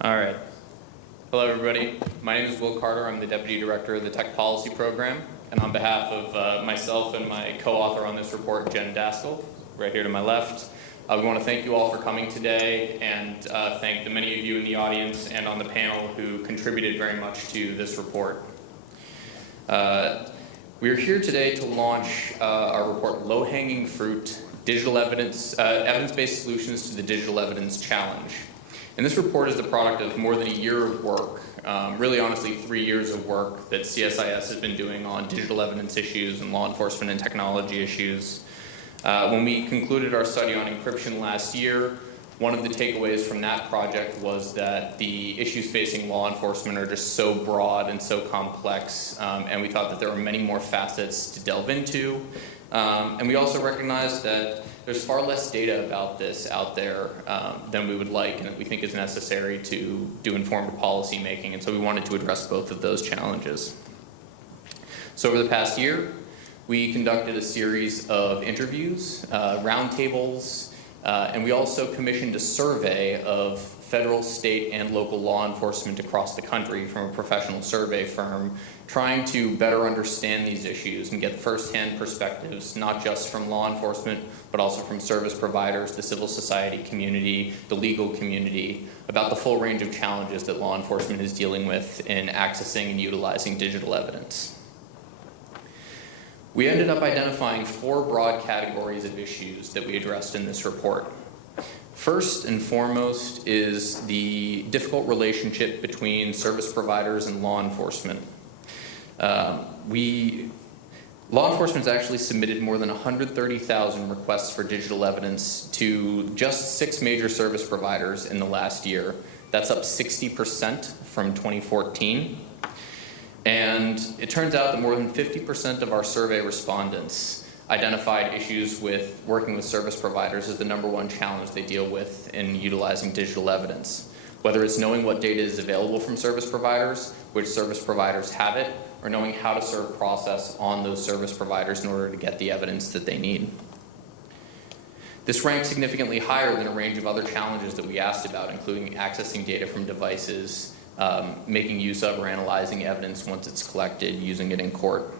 All right. Hello, everybody. My name is Will Carter. I'm the Deputy Director of the Tech Policy Program. And on behalf of myself and my co-author on this report, Jen Daskal, right here to my left, we want to thank you all for coming today and thank the many of you in the audience and on the panel who contributed very much to this report. We are here today to launch our report, Low-Hanging Fruit, Digital Evidence, Evidence-Based Solutions to the Digital Evidence Challenge. And this report is the product of more than a year of work, really honestly 3 years of work that CSIS has been doing on digital evidence issues and law enforcement and technology issues. When we concluded our study on encryption last year, one of the takeaways from that project was that the issues facing law enforcement are just so broad and so complex, and we thought that there were many more facets to delve into. And we also recognized that there's far less data about this out there than we would like and that we think is necessary to do informed policy making, and so we wanted to address both of those challenges. So over the past year, we conducted a series of interviews, roundtables, and we also commissioned a survey of federal, state, and local law enforcement across the country from a professional survey firm, trying to better understand these issues and get first-hand perspectives, not just from law enforcement, but also from service providers, the civil society community, the legal community, about the full range of challenges that law enforcement is dealing with in accessing and utilizing digital evidence. We ended up identifying 4 broad categories of issues that we addressed in this report. First and foremost is the difficult relationship between service providers and law enforcement. Law enforcement has actually submitted more than 130,000 requests for digital evidence to just 6 major service providers in the last year. That's up 60% from 2014. And it turns out that more than 50% of our survey respondents identified issues with working with service providers as the #1 challenge they deal with in utilizing digital evidence. Whether it's knowing what data is available from service providers, which service providers have it, or knowing how to serve process on those service providers in order to get the evidence that they need. This ranks significantly higher than a range of other challenges that we asked about, including accessing data from devices, making use of or analyzing evidence once it's collected, using it in court.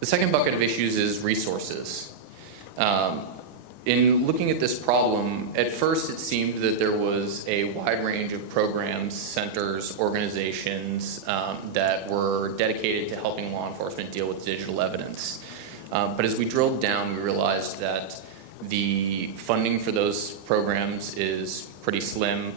The second bucket of issues is resources. In looking at this problem, at first it seemed that there was a wide range of programs, centers, organizations that were dedicated to helping law enforcement deal with digital evidence. But as we drilled down, we realized that the funding for those programs is pretty slim,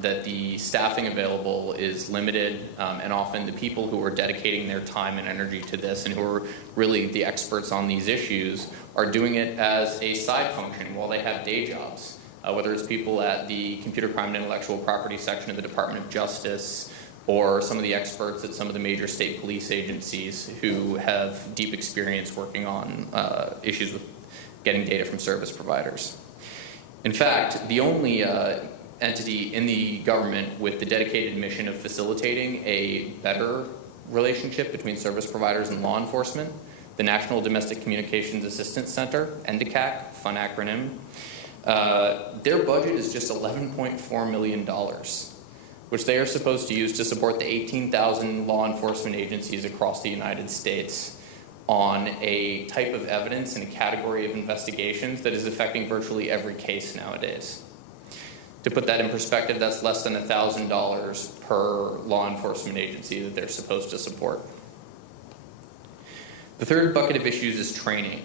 that the staffing available is limited, and often the people who are dedicating their time and energy to this and who are really the experts on these issues are doing it as a side function while they have day jobs, whether it's people at the Computer Crime and Intellectual Property section of the Department of Justice or some of the experts at some of the major state police agencies who have deep experience working on issues with getting data from service providers. In fact, the only entity in the government with the dedicated mission of facilitating a better relationship between service providers and law enforcement, the National Domestic Communications Assistance Center, NDCAC, fun acronym, their budget is just $11.4 million, which they are supposed to use to support the 18,000 law enforcement agencies across the United States on a type of evidence and a category of investigations that is affecting virtually every case nowadays. To put that in perspective, that's less than $1,000 per law enforcement agency that they're supposed to support. The third bucket of issues is training.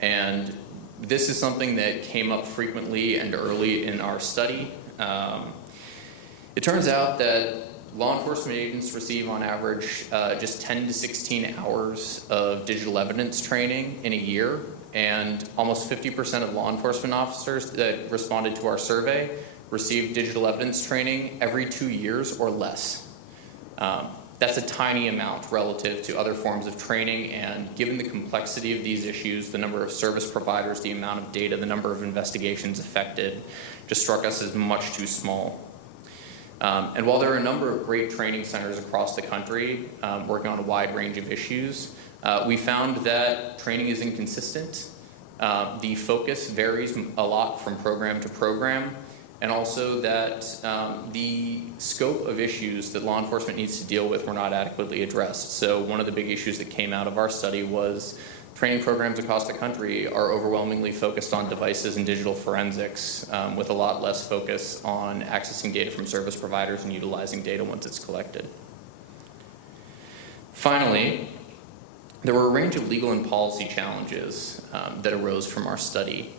And this is something that came up frequently and early in our study. It turns out that law enforcement agents receive on average just 10 to 16 hours of digital evidence training in a year, and almost 50% of law enforcement officers that responded to our survey received digital evidence training every 2 years or less. That's a tiny amount relative to other forms of training, and given the complexity of these issues, the number of service providers, the amount of data, the number of investigations affected, just struck us as much too small. And while there are a number of great training centers across the country working on a wide range of issues, we found that training is inconsistent. The focus varies a lot from program to program, and also that the scope of issues that law enforcement needs to deal with were not adequately addressed. So one of the big issues that came out of our study was training programs across the country are overwhelmingly focused on devices and digital forensics, with a lot less focus on accessing data from service providers and utilizing data once it's collected. Finally, there were a range of legal and policy challenges that arose from our study.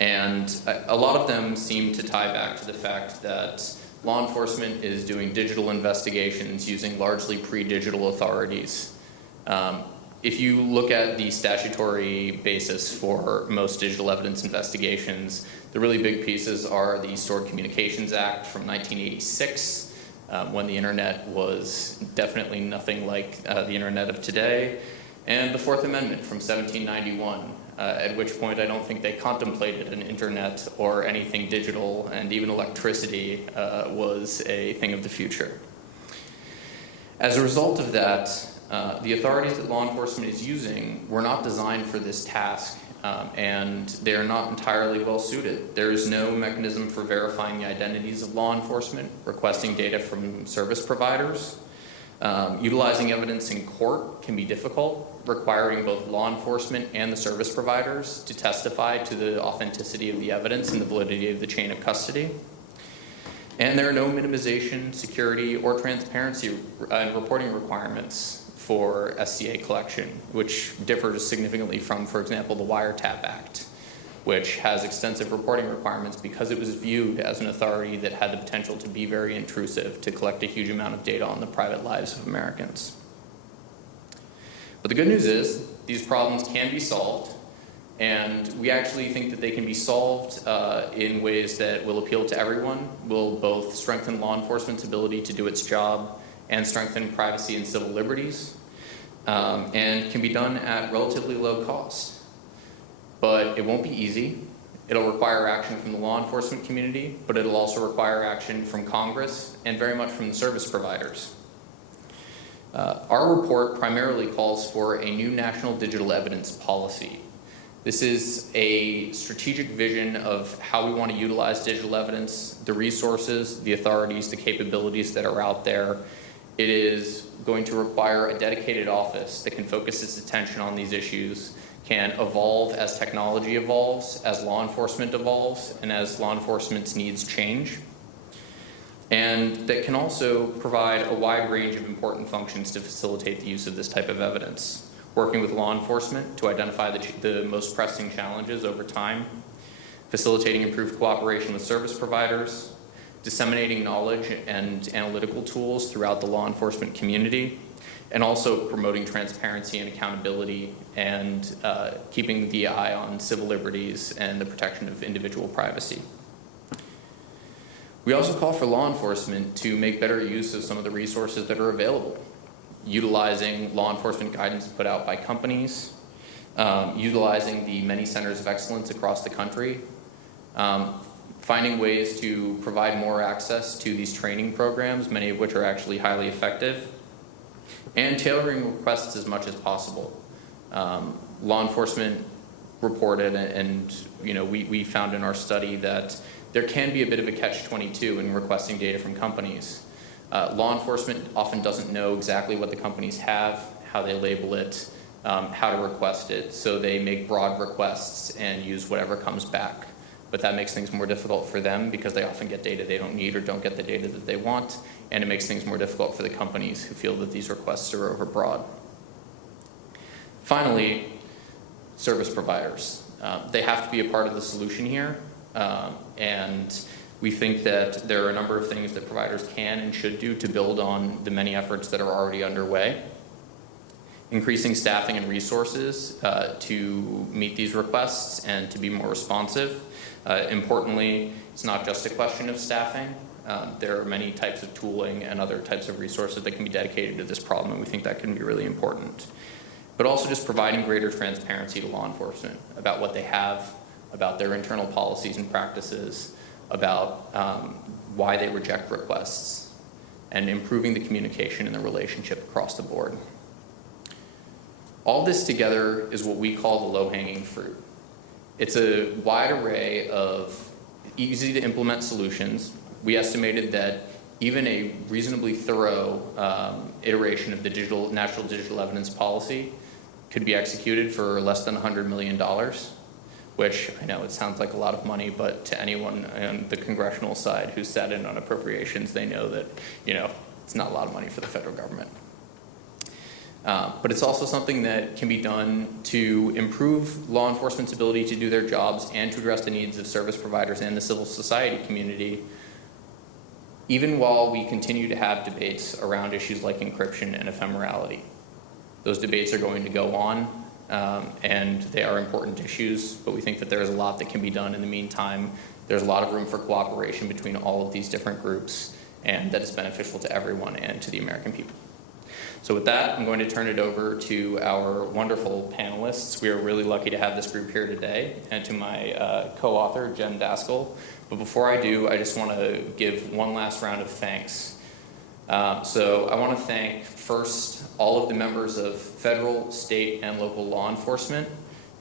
And a lot of them seem to tie back to the fact that law enforcement is doing digital investigations using largely pre-digital authorities. If you look at the statutory basis for most digital evidence investigations, the really big pieces are the Stored Communications Act from 1986, when the internet was definitely nothing like the internet of today, and the Fourth Amendment from 1791. At which point I don't think they contemplated an internet or anything digital, and even electricity was a thing of the future. As a result of that, the authorities that law enforcement is using were not designed for this task, and they are not entirely well suited. There is no mechanism for verifying the identities of law enforcement, requesting data from service providers. Utilizing evidence in court can be difficult, requiring both law enforcement and the service providers to testify to the authenticity of the evidence and the validity of the chain of custody. And there are no minimization, security, or transparency and reporting requirements for SCA collection, which differs significantly from, for example, the Wiretap Act, which has extensive reporting requirements because it was viewed as an authority that had the potential to be very intrusive, to collect a huge amount of data on the private lives of Americans. But the good news is these problems can be solved, and we actually think that they can be solved in ways that will appeal to everyone, will both strengthen law enforcement's ability to do its job and strengthen privacy and civil liberties, and can be done at relatively low cost. But it won't be easy. It'll require action from the law enforcement community, but it'll also require action from Congress and very much from the service providers. Our report primarily calls for a new national digital evidence policy. This is a strategic vision of how we want to utilize digital evidence, the resources, the authorities, the capabilities that are out there. It is going to require a dedicated office that can focus its attention on these issues, can evolve as technology evolves, as law enforcement evolves, and as law enforcement's needs change, and that can also provide a wide range of important functions to facilitate the use of this type of evidence, working with law enforcement to identify the most pressing challenges over time, facilitating improved cooperation with service providers, disseminating knowledge and analytical tools throughout the law enforcement community, and also promoting transparency and accountability and keeping the eye on civil liberties and the protection of individual privacy. We also call for law enforcement to make better use of some of the resources that are available, utilizing law enforcement guidance put out by companies, utilizing the many centers of excellence across the country, finding ways to provide more access to these training programs, many of which are actually highly effective, and tailoring requests as much as possible. Law enforcement reported, and we found in our study that there can be a bit of a catch-22 in requesting data from companies. Law enforcement often doesn't know exactly what the companies have, how they label it, how to request it, so they make broad requests and use whatever comes back. But that makes things more difficult for them because they often get data they don't need or don't get the data that they want, and it makes things more difficult for the companies who feel that these requests are overbroad. Finally, service providers. They have to be a part of the solution here, and we think that there are a number of things that providers can and should do to build on the many efforts that are already underway. Increasing staffing and resources to meet these requests and to be more responsive. Importantly, it's not just a question of staffing. There are many types of tooling and other types of resources that can be dedicated to this problem, and we think that can be really important. But also just providing greater transparency to law enforcement about what they have, about their internal policies and practices, about why they reject requests, and improving the communication and the relationship across the board. All this together is what we call the low-hanging fruit. It's a wide array of easy to implement solutions. We estimated that even a reasonably thorough iteration of the national digital evidence policy could be executed for less than $100 million, which I know it sounds like a lot of money, but to anyone on the congressional side who's sat in on appropriations, they know that, it's not a lot of money for the federal government. But it's also something that can be done to improve law enforcement's ability to do their jobs and to address the needs of service providers and the civil society community, even while we continue to have debates around issues like encryption and ephemerality. Those debates are going to go on, and they are important issues, but we think that there's a lot that can be done in the meantime. There's a lot of room for cooperation between all of these different groups, and that is beneficial to everyone and to the American people. So with that, I'm going to turn it over to our wonderful panelists. We are really lucky to have this group here today, and to my co-author, Jen Daskal. But before I do, I just want to give one last round of thanks. So I want to thank first all of the members of federal, state, and local law enforcement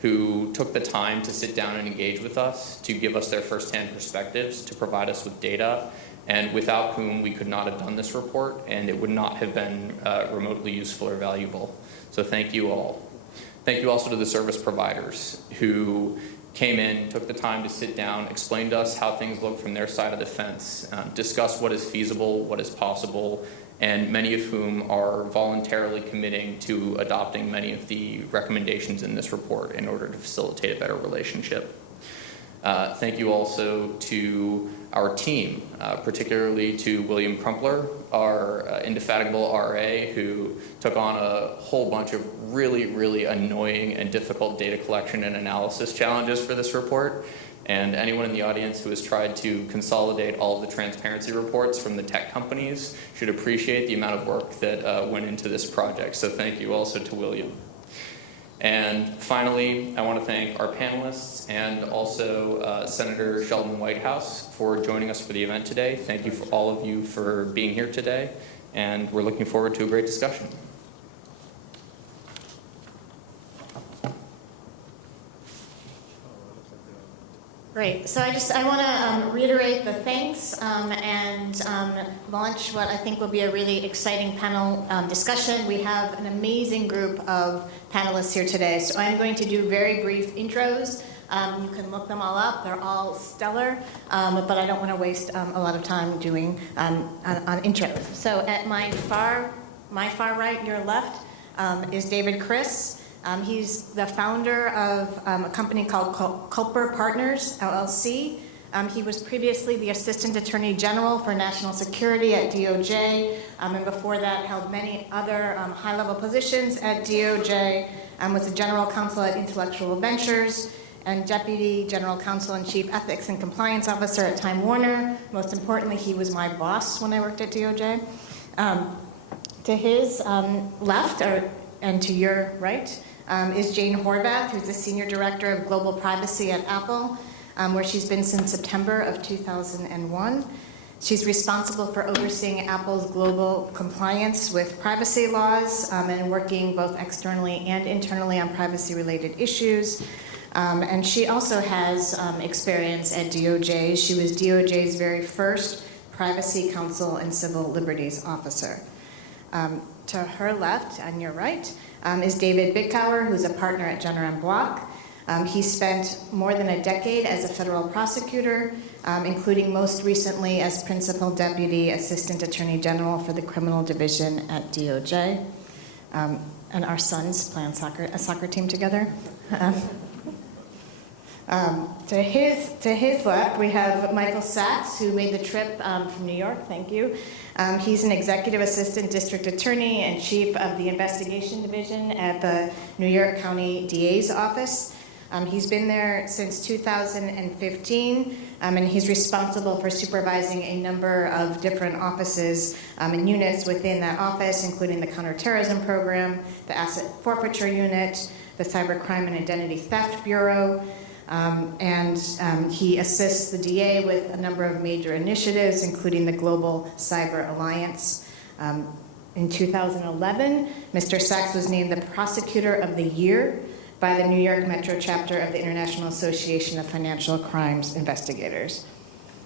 who took the time to sit down and engage with us, to give us their firsthand perspectives, to provide us with data, and without whom we could not have done this report, and it would not have been remotely useful or valuable. So thank you all. Thank you also to the service providers who came in, took the time to sit down, explain to us how things look from their side of the fence, discuss what is feasible, what is possible, and many of whom are voluntarily committing to adopting many of the recommendations in this report in order to facilitate a better relationship. Thank you also to our team, particularly to William Crumpler, our indefatigable RA, who took on a whole bunch of really, really annoying and difficult data collection and analysis challenges for this report. And anyone in the audience who has tried to consolidate all of the transparency reports from the tech companies should appreciate the amount of work that went into this project. So thank you also to William. And finally, I want to thank our panelists and also Senator Sheldon Whitehouse for joining us for the event today. Thank you for all of you for being here today, and we're looking forward to a great discussion. Great. So I want to reiterate the thanks and launch what I think will be a really exciting panel discussion. We have an amazing group of panelists here today. So I'm going to do very brief intros. You can look them all up. They're all stellar, but I don't want to waste a lot of time doing on intros. So at my far right, your left, is David Criss. He's the founder of a company called Culper Partners, LLC. He was previously the Assistant Attorney General for National Security at DOJ, and before that held many other high-level positions at DOJ, was a General Counsel at Intellectual Ventures, and Deputy General Counsel and Chief Ethics and Compliance Officer at Time Warner. Most importantly, he was my boss when I worked at DOJ. To his left, and to your right, is Jane Horvath, who's the Senior Director of Global Privacy at Apple, where she's been since September of 2001. She's responsible for overseeing Apple's global compliance with privacy laws and working both externally and internally on privacy-related issues. And she also has experience at DOJ. She was DOJ's very first Privacy Counsel and Civil Liberties Officer. To her left, on your right, is David Bickauer, who's a partner at Jenner & Block. He spent more than a decade as a federal prosecutor, including most recently as Principal Deputy Assistant Attorney General for the Criminal Division at DOJ. And our sons play on a soccer team together. To his left, we have Michael Sachs, who made the trip from New York. Thank you. He's an Executive Assistant District Attorney and Chief of the Investigation Division at the New York County DA's office. He's been there since 2015, and he's responsible for supervising a number of different offices and units within that office, including the Counterterrorism Program, the Asset Forfeiture Unit, the Cybercrime and Identity Theft Bureau, and he assists the DA with a number of major initiatives, including the Global Cyber Alliance. In 2011, Mr. Sachs was named the Prosecutor of the Year by the New York Metro chapter of the International Association of Financial Crimes Investigators.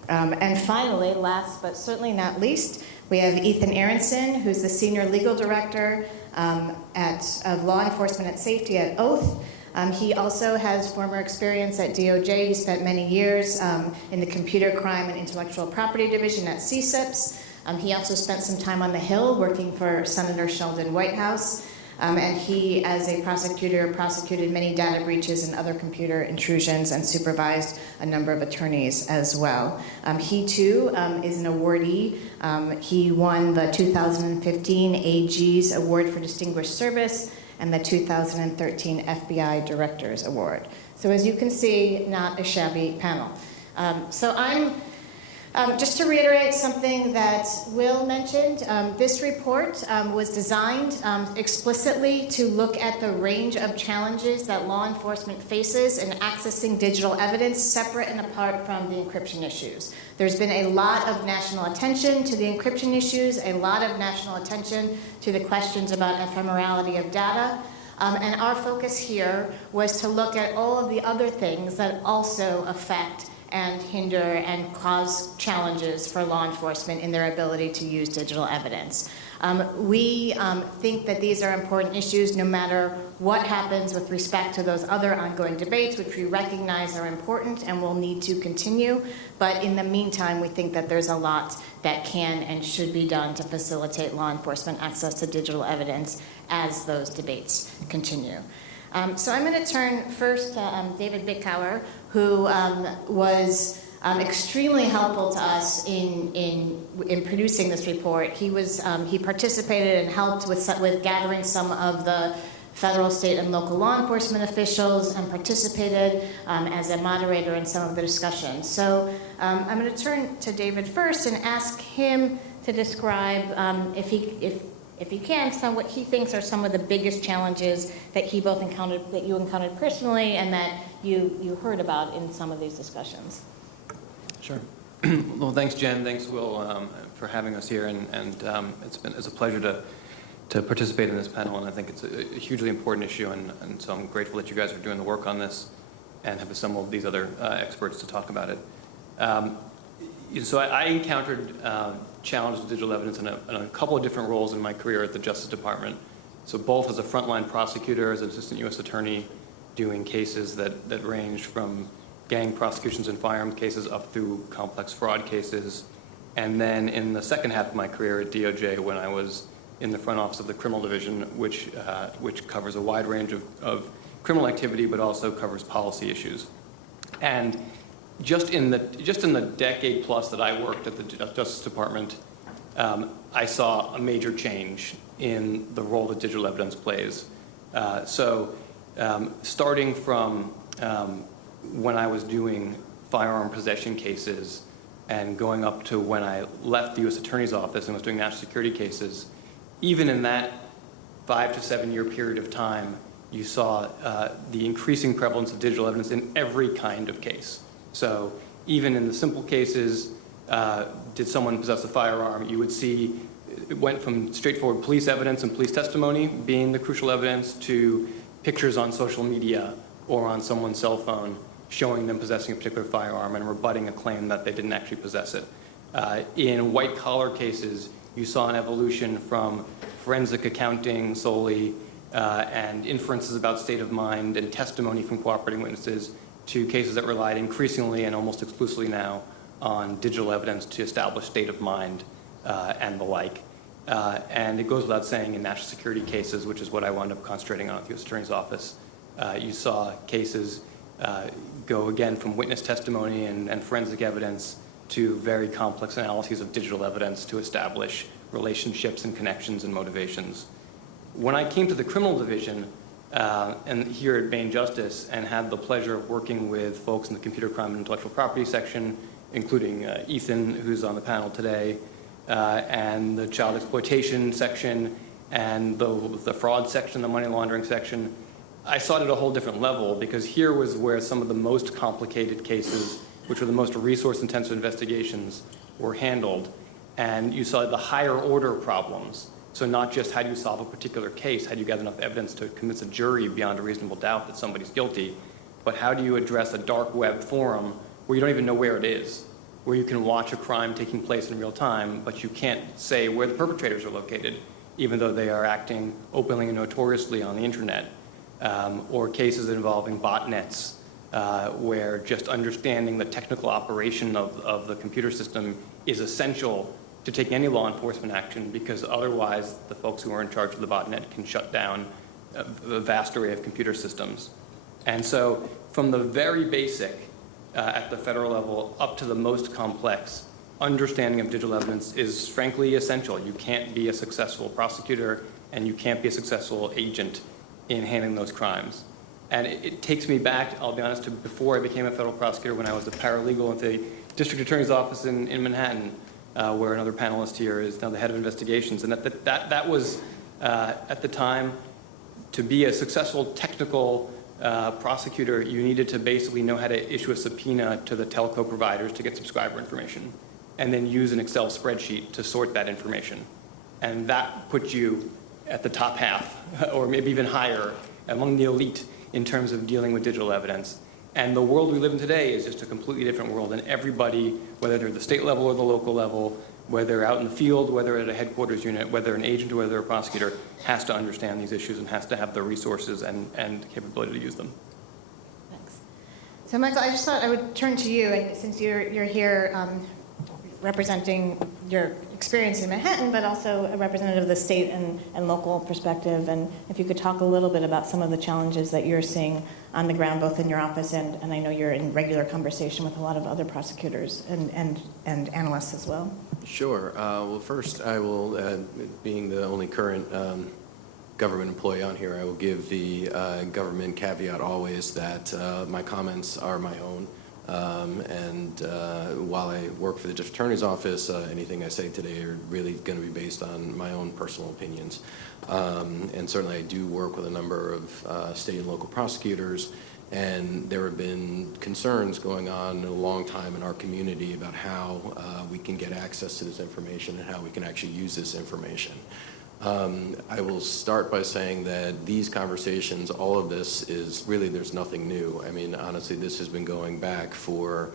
And finally, last but certainly not least, we have Ethan Aronson, who's the Senior Legal Director of Law Enforcement and Safety at Oath. He also has former experience at DOJ. He spent many years in the Computer Crime and Intellectual Property Division at CSIS. He also spent some time on the Hill working for Senator Sheldon Whitehouse. And he, as a prosecutor, prosecuted many data breaches and other computer intrusions and supervised a number of attorneys as well. He, too, is an awardee. He won the 2015 AG's Award for Distinguished Service and the 2013 FBI Director's Award. So as you can see, not a shabby panel. Just to reiterate something that Will mentioned, this report was designed explicitly to look at the range of challenges that law enforcement faces in accessing digital evidence separate and apart from the encryption issues. There's been a lot of national attention to the encryption issues, a lot of national attention to the questions about ephemerality of data. And our focus here was to look at all of the other things that also affect and hinder and cause challenges for law enforcement in their ability to use digital evidence. We think that these are important issues no matter what happens with respect to those other ongoing debates, which we recognize are important and will need to continue. But in the meantime, we think that there's a lot that can and should be done to facilitate law enforcement access to digital evidence as those debates continue. So I'm going to turn first to David Bickauer, who was extremely helpful to us in producing this report. He participated and helped with gathering some of the federal, state, and local law enforcement officials and participated as a moderator in some of the discussions. So I'm going to turn to David first and ask him to describe, if he can, what he thinks are some of the biggest challenges that you encountered personally and that you heard about in some of these discussions. Sure. Well, thanks, Jen. Thanks, Will, for having us here, and it's a pleasure to participate in this panel, and I think it's a hugely important issue, and so I'm grateful that you guys are doing the work on this and have assembled these other experts to talk about it. So I encountered challenges with digital evidence in a couple of different roles in my career at the Justice Department. So both as a frontline prosecutor, as an assistant U.S. attorney, doing cases that ranged from gang prosecutions and firearm cases up through complex fraud cases. And then in the second half of my career at DOJ, when I was in the front office of the criminal division, which covers a wide range of criminal activity, but also covers policy issues. And just in the decade plus that I worked at the Justice Department, I saw a major change in the role that digital evidence plays. Starting from when I was doing firearm possession cases and going up to when I left the U.S. Attorney's Office and was doing national security cases, even in that 5 to 7 year period of time, you saw the increasing prevalence of digital evidence in every kind of case. So even in the simple cases, did someone possess a firearm, you would see it went from straightforward police evidence and police testimony being the crucial evidence to pictures on social media or on someone's cell phone showing them possessing a particular firearm and rebutting a claim that they didn't actually possess it. In white-collar cases, you saw an evolution from forensic accounting solely and inferences about state of mind and testimony from cooperating witnesses to cases that relied increasingly and almost exclusively now on digital evidence to establish state of mind and the like. And it goes without saying in national security cases, which is what I wound up concentrating on at the U.S. Attorney's Office, you saw cases go again from witness testimony and forensic evidence to very complex analyses of digital evidence to establish relationships and connections and motivations. When I came to the criminal division and here at Maine Justice and had the pleasure of working with folks in the computer crime and intellectual property section, including Ethan, who's on the panel today, and the child exploitation section and the fraud section, the money laundering section, I saw it at a whole different level because here was where some of the most complicated cases, which were the most resource-intensive investigations, were handled. And you saw the higher order problems. So not just how do you solve a particular case, how do you gather enough evidence to convince a jury beyond a reasonable doubt that somebody's guilty, but how do you address a dark web forum where you don't even know where it is? where you can watch a crime taking place in real time, but you can't say where the perpetrators are located, even though they are acting openly and notoriously on the internet, or cases involving botnets, where just understanding the technical operation of the computer system is essential to take any law enforcement action, because otherwise the folks who are in charge of the botnet can shut down a vast array of computer systems. And so from the very basic at the federal level up to the most complex, understanding of digital evidence is frankly essential. You can't be a successful prosecutor and you can't be a successful agent in handling those crimes. And it takes me back, I'll be honest, to before I became a federal prosecutor, when I was a paralegal at the district attorney's office in Manhattan, where another panelist here is now the head of investigations. And that was, at the time, to be a successful technical prosecutor, you needed to basically know how to issue a subpoena to the telco providers to get subscriber information, and then use an Excel spreadsheet to sort that information. And that puts you at the top half, or maybe even higher, among the elite in terms of dealing with digital evidence. And the world we live in today is just a completely different world, and everybody, whether they're at the state level or the local level, whether they're out in the field, whether at a headquarters unit, whether an agent or whether they're a prosecutor, has to understand these issues and has to have the resources and capability to use them. Thanks. So Michael, I just thought I would turn to you, and since you're here representing your experience in Manhattan, but also a representative of the state and local perspective, and if you could talk a little bit about some of the challenges that you're seeing on the ground, both in your office and I know you're in regular conversation with a lot of other prosecutors and analysts as well. Sure. Well, first, I will, being the only current government employee on here, I will give the government caveat always that my comments are my own. While I work for the district attorney's office, anything I say today are really going to be based on my own personal opinions. And certainly I do work with a number of state and local prosecutors, and there have been concerns going on a long time in our community about how we can get access to this information and how we can actually use this information. I will start by saying that these conversations, all of this is really, there's nothing new. I mean, honestly, this has been going back for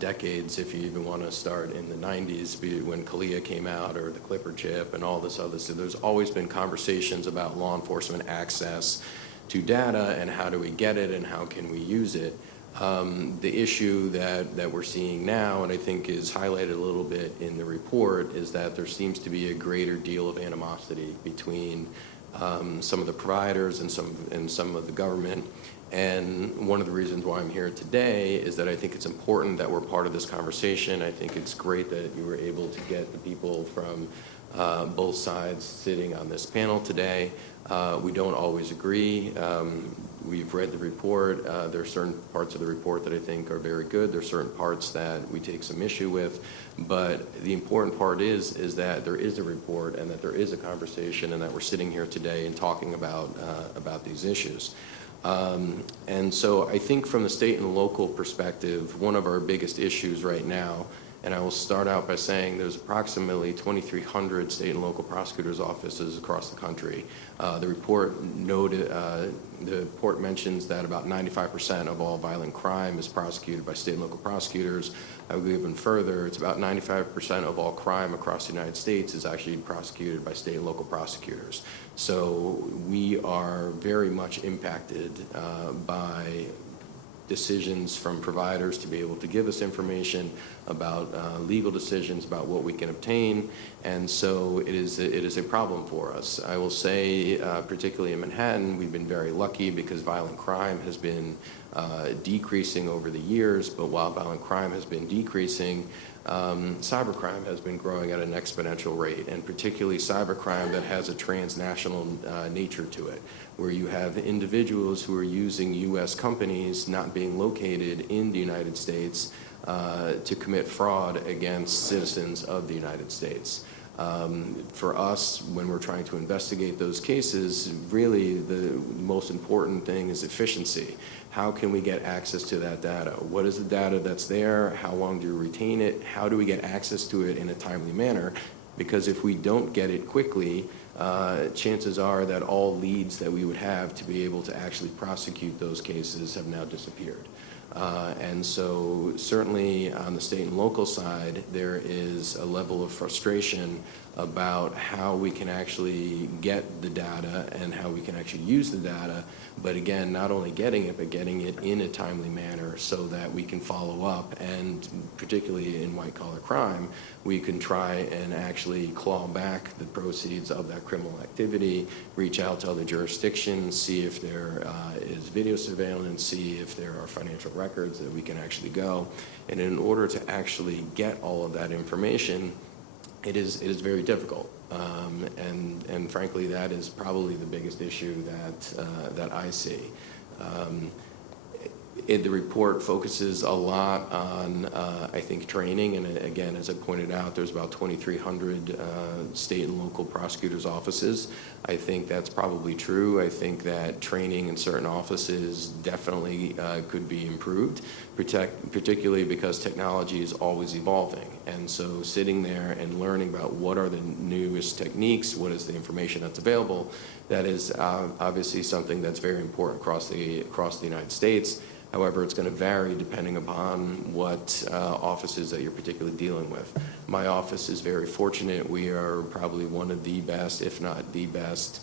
decades, if you even want to start in the 90s, be it when CALIA came out or the Clipper chip and all this other stuff. There's always been conversations about law enforcement access to data and how do we get it and how can we use it. The issue that we're seeing now, and I think is highlighted a little bit in the report, is that there seems to be a greater deal of animosity between some of the providers and some of the government. And one of the reasons why I'm here today is that I think it's important that we're part of this conversation. I think it's great that you were able to get the people from both sides sitting on this panel today. We don't always agree. We've read the report. There are certain parts of the report that I think are very good. There are certain parts that we take some issue with. But the important part is that there is a report and that there is a conversation and that we're sitting here today and talking about these issues. And so I think from the state and local perspective, one of our biggest issues right now, and I will start out by saying there's approximately 2,300 state and local prosecutors' offices across the country. The report mentions that about 95% of all violent crime is prosecuted by state and local prosecutors. I would go even further. It's about 95% of all crime across the United States is actually prosecuted by state and local prosecutors. So we are very much impacted by decisions from providers to be able to give us information about legal decisions about what we can obtain, and so it is a problem for us. I will say, particularly in Manhattan, we've been very lucky because violent crime has been decreasing over the years, but while violent crime has been decreasing, cybercrime has been growing at an exponential rate, and particularly cybercrime that has a transnational nature to it, where you have individuals who are using U.S. companies not being located in the United States to commit fraud against citizens of the United States. For us, when we're trying to investigate those cases, really the most important thing is efficiency. How can we get access to that data? What is the data that's there? How long do you retain it? How do we get access to it in a timely manner? Because if we don't get it quickly, chances are that all leads that we would have to be able to actually prosecute those cases have now disappeared. And so certainly on the state and local side, there is a level of frustration about how we can actually get the data and how we can actually use the data. But again, not only getting it, but getting it in a timely manner so that we can follow up. And particularly in white-collar crime, we can try and actually claw back the proceeds of that criminal activity, reach out to other jurisdictions, see if there is video surveillance, see if there are financial records that we can actually go. And in order to actually get all of that information, it is very difficult. And frankly, that is probably the biggest issue that I see. The report focuses a lot on, I think, training. And again, as I pointed out, there's about 2,300 state and local prosecutors' offices. I think that's probably true. I think that training in certain offices definitely could be improved, particularly because technology is always evolving. And so sitting there and learning about what are the newest techniques, what is the information that's available, that is obviously something that's very important across the United States. However, it's going to vary depending upon what offices that you're particularly dealing with. My office is very fortunate. We are probably one of the best, if not the best,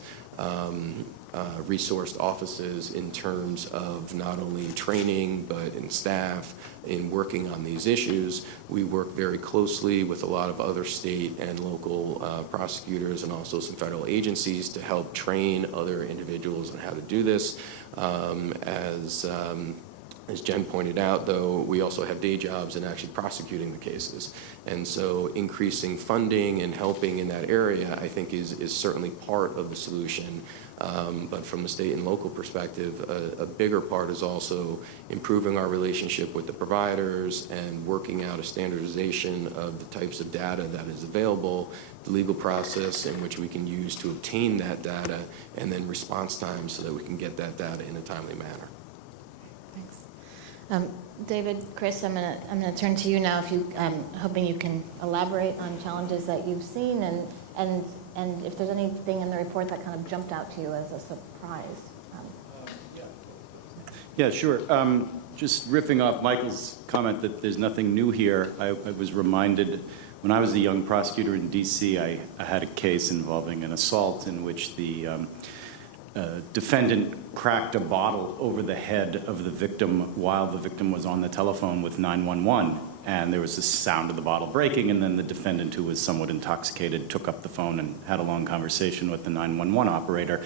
resourced offices in terms of not only training, but in staff, in working on these issues. We work very closely with a lot of other state and local prosecutors and also some federal agencies to help train other individuals on how to do this. As Jen pointed out, though, we also have day jobs in actually prosecuting the cases. And so increasing funding and helping in that area, I think, is certainly part of the solution. But from the state and local perspective, a bigger part is also improving our relationship with the providers and working out a standardization of the types of data that is available, the legal process in which we can use to obtain that data, and then response time so that we can get that data in a timely manner. David, Chris, I'm gonna turn to you now. If you, hoping you can elaborate on challenges that you've seen, and if there's anything in the report that kind of jumped out to you as a surprise. Yeah, sure. Just riffing off Michael's comment that there's nothing new here, I was reminded when I was a young prosecutor in D.C., I had a case involving an assault in which the defendant cracked a bottle over the head of the victim while the victim was on the telephone with 911. And there was the sound of the bottle breaking, and then the defendant, who was somewhat intoxicated, took up the phone and had a long conversation with the 911 operator.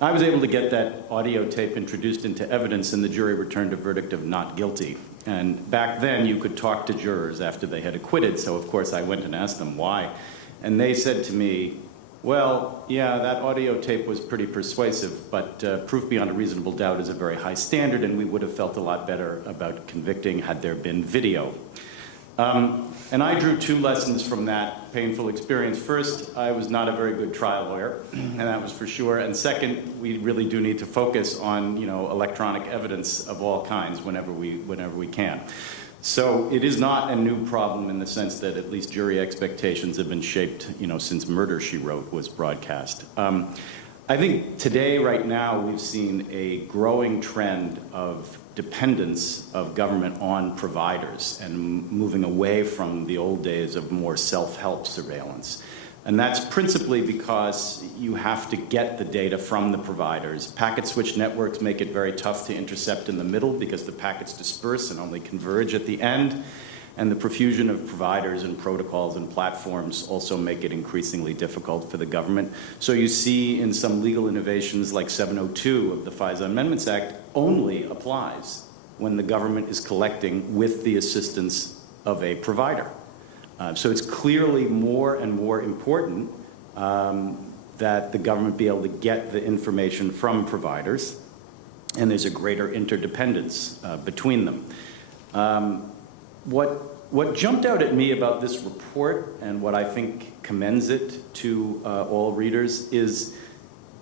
I was able to get that audio tape introduced into evidence, and the jury returned a verdict of not guilty. And back then, you could talk to jurors after they had acquitted, so of course I went and asked them why. And they said to me, well, yeah, that audio tape was pretty persuasive, but proof beyond a reasonable doubt is a very high standard, and we would have felt a lot better about convicting had there been video. And I drew two lessons from that painful experience. First, I was not a very good trial lawyer, and that was for sure. And second, we really do need to focus on, electronic evidence of all kinds whenever we can. So it is not a new problem in the sense that at least jury expectations have been shaped, since Murder, She Wrote was broadcast. I think today, right now, we've seen a growing trend of dependence of government on providers and moving away from the old days of more self-help surveillance. And that's principally because you have to get the data from the providers. Packet switch networks make it very tough to intercept in the middle because the packets disperse and only converge at the end. And the profusion of providers and protocols and platforms also make it increasingly difficult for the government. So you see in some legal innovations like 702 of the FISA Amendments Act only applies when the government is collecting with the assistance of a provider. So it's clearly more and more important that the government be able to get the information from providers, and there's a greater interdependence between them. What jumped out at me about this report, and what I think commends it to all readers, is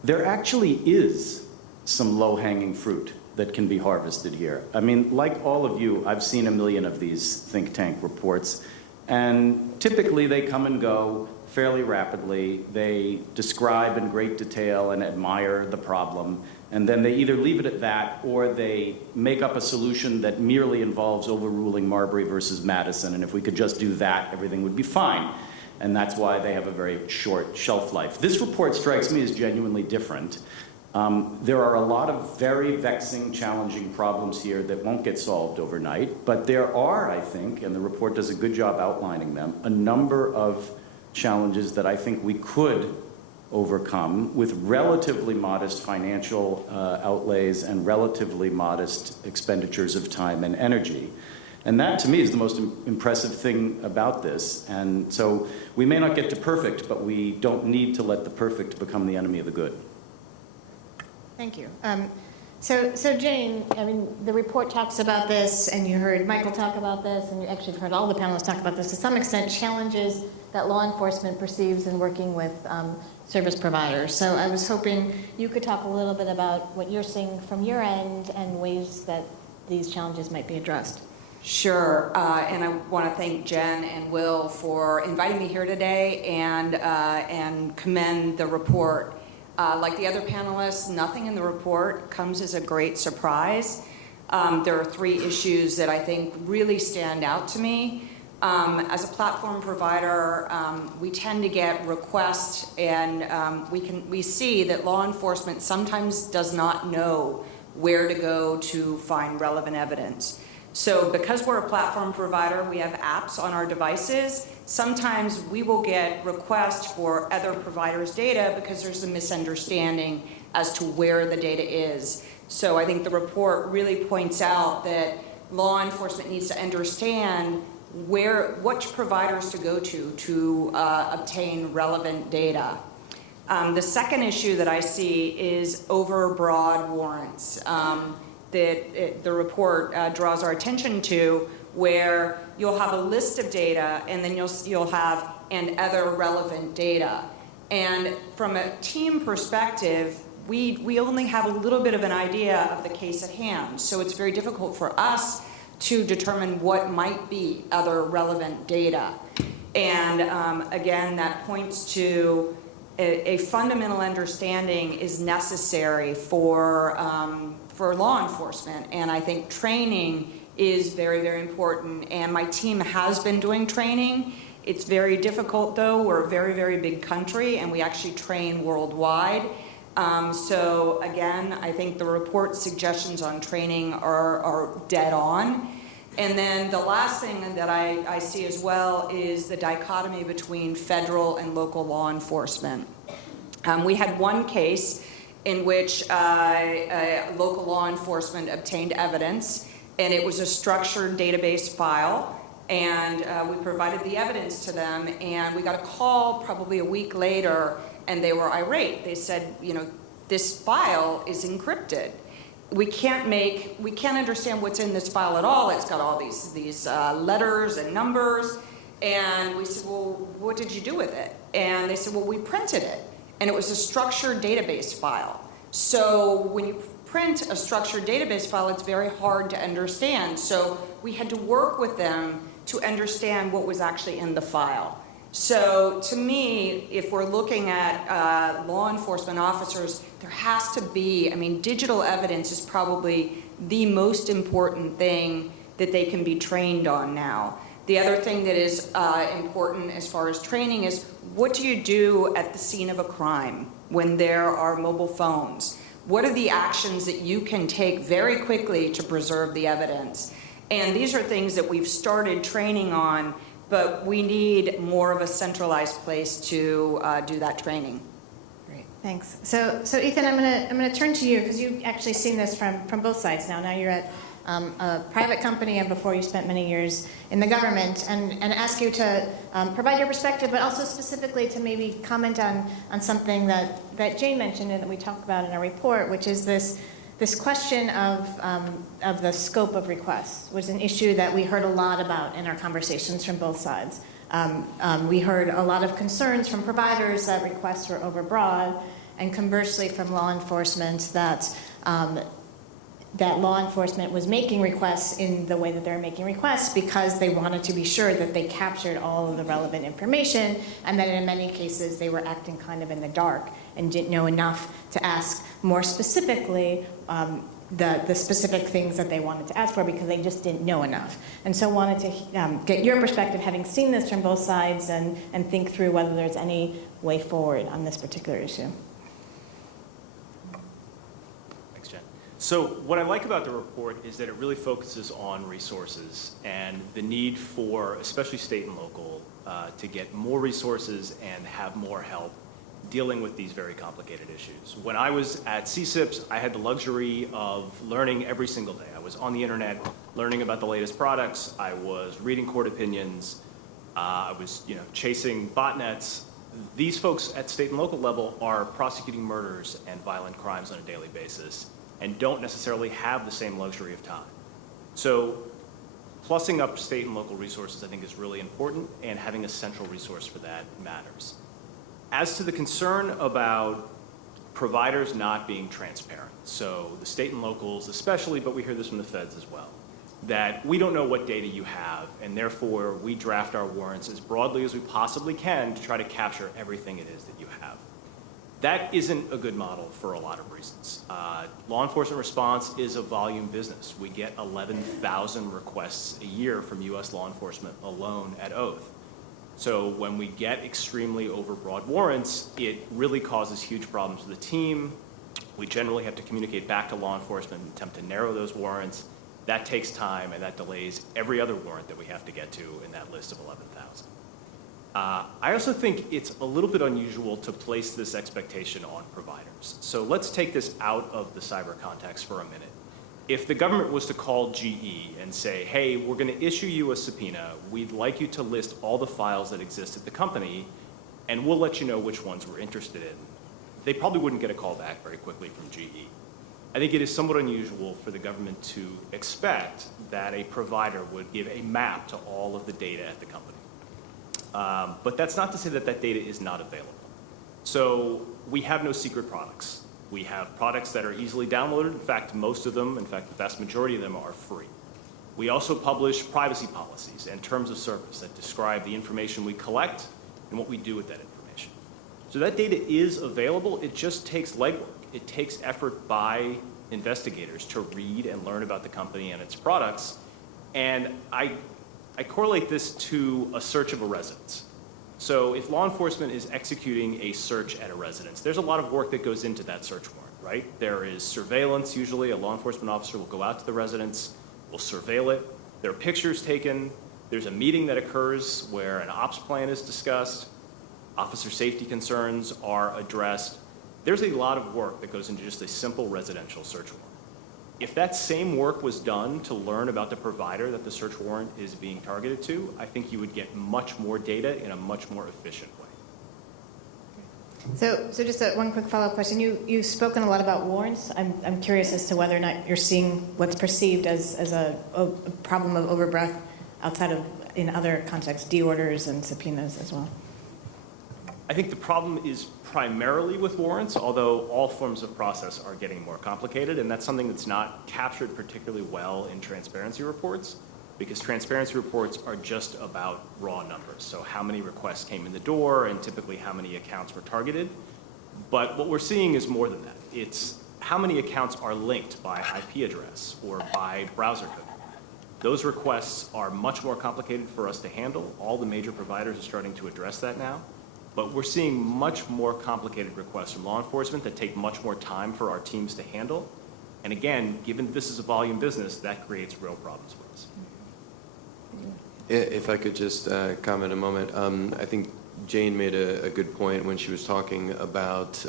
there actually is some low-hanging fruit that can be harvested here. I mean, like all of you, I've seen a million of these think tank reports, and typically they come and go fairly rapidly. They describe in great detail and admire the problem, And then they either leave it at that or they make up a solution that merely involves overruling Marbury versus Madison. And if we could just do that, everything would be fine. And that's why they have a very short shelf life. This report strikes me as genuinely different. There are a lot of very vexing, challenging problems here that won't get solved overnight. But there are, I think, and the report does a good job outlining them, a number of challenges that I think we could overcome with relatively modest financial outlays and relatively modest expenditures of time and energy. And that, to me, is the most impressive thing about this. And so we may not get to perfect, but we don't need to let the perfect become the enemy of the good. Thank you. So Jane, I mean, the report talks about this, and you heard Michael talk about this, and you actually heard all the panelists talk about this, to some extent, challenges that law enforcement perceives in working with service providers. So I was hoping you could talk a little bit about what you're seeing from your end and ways that these challenges might be addressed. Sure, and I want to thank Jen and Will for inviting me here today and commend the report. Like the other panelists, nothing in the report comes as a great surprise. There are 3 issues that I think really stand out to me. As a platform provider, we tend to get requests, and we see that law enforcement sometimes does not know where to go to find relevant evidence. So because we're a platform provider, we have apps on our devices. Sometimes we will get requests for other providers' data because there's a misunderstanding as to where the data is. So I think the report really points out that law enforcement needs to understand which providers to go to obtain relevant data. The second issue that I see is overbroad warrants that the report draws our attention to, where you'll have a list of data and then you'll have and other relevant data. And from a team perspective, we only have a little bit of an idea of the case at hand. So it's very difficult for us to determine what might be other relevant data. And again, that points to a fundamental understanding is necessary for law enforcement. And I think training is very, very important. And my team has been doing training. It's very difficult, though. We're a very, very big country, and we actually train worldwide. So again, I think the report's suggestions on training are dead on. And then the last thing that I see as well is the dichotomy between federal and local law enforcement. We had one case in which local law enforcement obtained evidence, and it was a structured database file, and we provided the evidence to them, and we got a call probably a week later, and they were irate. They said, this file is encrypted. We can't understand what's in this file at all. It's got all these letters and numbers. And we said, well, what did you do with it? And they said, well, we printed it. And it was a structured database file. So when you print a structured database file, it's very hard to understand. So we had to work with them to understand what was actually in the file. So to me, if we're looking at law enforcement officers, there has to be, digital evidence is probably the most important thing that they can be trained on now. The other thing that is important as far as training is, what do you do at the scene of a crime when there are mobile phones? What are the actions that you can take very quickly to preserve the evidence? And these are things that we've started training on, but we need more of a centralized place to do that training. Great, thanks. So Ethan, I'm gonna turn to you, because you've actually seen this from both sides now. Now you're at a private company, and before you spent many years in the government, and ask you to provide your perspective, but also specifically to maybe comment on something that Jane mentioned and that we talked about in our report, which is this question of the scope of requests was an issue that we heard a lot about in our conversations from both sides. We heard a lot of concerns from providers that requests were overbroad, and conversely from law enforcement that that law enforcement was making requests in the way that they were making requests because they wanted to be sure that they captured all of the relevant information, and that in many cases they were acting kind of in the dark and didn't know enough to ask more specifically the specific things that they wanted to ask for because they just didn't know enough. And so wanted to get your perspective, having seen this from both sides, and think through whether there's any way forward on this particular issue. Thanks, Jen. So what I like about the report is that it really focuses on resources and the need for, especially state and local, to get more resources and have more help dealing with these very complicated issues. When I was at CSIS, I had the luxury of learning every single day. I was on the internet learning about the latest products. I was reading court opinions. I was, chasing botnets. These folks at state and local level are prosecuting murders and violent crimes on a daily basis and don't necessarily have the same luxury of time. So plussing up state and local resources, I think, is really important, and having a central resource for that matters. As to the concern about providers not being transparent, so the state and locals especially, but we hear this from the feds as well, that we don't know what data you have, and therefore we draft our warrants as broadly as we possibly can to try to capture everything it is that you have. That isn't a good model for a lot of reasons. Law enforcement response is a volume business. We get 11,000 requests a year from U.S. law enforcement alone at oath. So when we get extremely overbroad warrants, it really causes huge problems for the team. We generally have to communicate back to law enforcement and attempt to narrow those warrants. That takes time, and that delays every other warrant that we have to get to in that list of 11,000. I also think it's a little bit unusual to place this expectation on providers. So let's take this out of the cyber context for a minute. If the government was to call GE and say, hey, we're going to issue you a subpoena, we'd like you to list all the files that exist at the company, and we'll let you know which ones we're interested in, they probably wouldn't get a call back very quickly from GE. I think it is somewhat unusual for the government to expect that a provider would give a map to all of the data at the company. But that's not to say that that data is not available. So we have no secret products. We have products that are easily downloaded. In fact, most of them, in fact, the vast majority of them are free. We also publish privacy policies and terms of service that describe the information we collect and what we do with that information. So that data is available. It just takes legwork. It takes effort by investigators to read and learn about the company and its products. And I correlate this to a search of a residence. So if law enforcement is executing a search at a residence, there's a lot of work that goes into that search warrant, right? There is surveillance. Usually a law enforcement officer will go out to the residence, will surveil it. There are pictures taken. There's a meeting that occurs where an ops plan is discussed. Officer safety concerns are addressed. There's a lot of work that goes into just a simple residential search warrant. If that same work was done to learn about the provider that the search warrant is being targeted to, I think you would get much more data in a much more efficient way. So just one quick follow-up question. You've spoken a lot about warrants. I'm curious as to whether or not you're seeing what's perceived as a problem of overbreadth outside of, in other contexts, deorders and subpoenas as well. I think the problem is primarily with warrants, although all forms of process are getting more complicated, and that's something that's not captured particularly well in transparency reports, because transparency reports are just about raw numbers. So how many requests came in the door and typically how many accounts were targeted. But what we're seeing is more than that. It's how many accounts are linked by IP address or by browser code. Those requests are much more complicated for us to handle. All the major providers are starting to address that now. But we're seeing much more complicated requests from law enforcement that take much more time for our teams to handle. And again, given this is a volume business, that creates real problems for us. If I could just comment a moment. I think Jane made a good point when she was talking about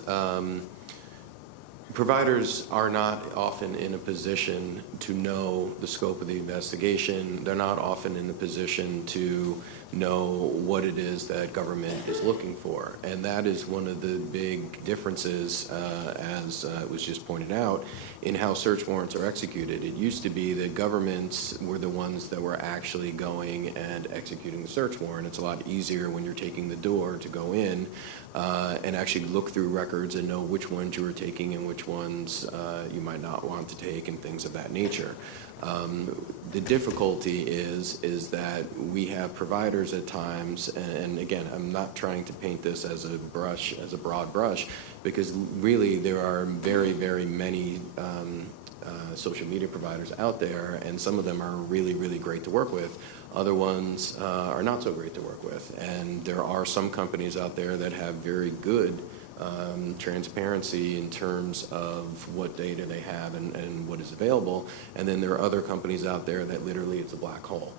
providers are not often in a position to know the scope of the investigation. They're not often in a position to know what it is that government is looking for. And that is one of the big differences, as was just pointed out, in how search warrants are executed. It used to be that governments were the ones that were actually going and executing the search warrant. It's a lot easier when you're taking the door to go in and actually look through records and know which ones you were taking and which ones you might not want to take and things of that nature. The difficulty is that we have providers at times, and again, I'm not trying to paint this as a broad brush, because really there are very, very many social media providers out there, and some of them are really, really great to work with. Other ones are not so great to work with, and there are some companies out there that have very good transparency in terms of what data they have and what is available. And then there are other companies out there that literally it's a black hole.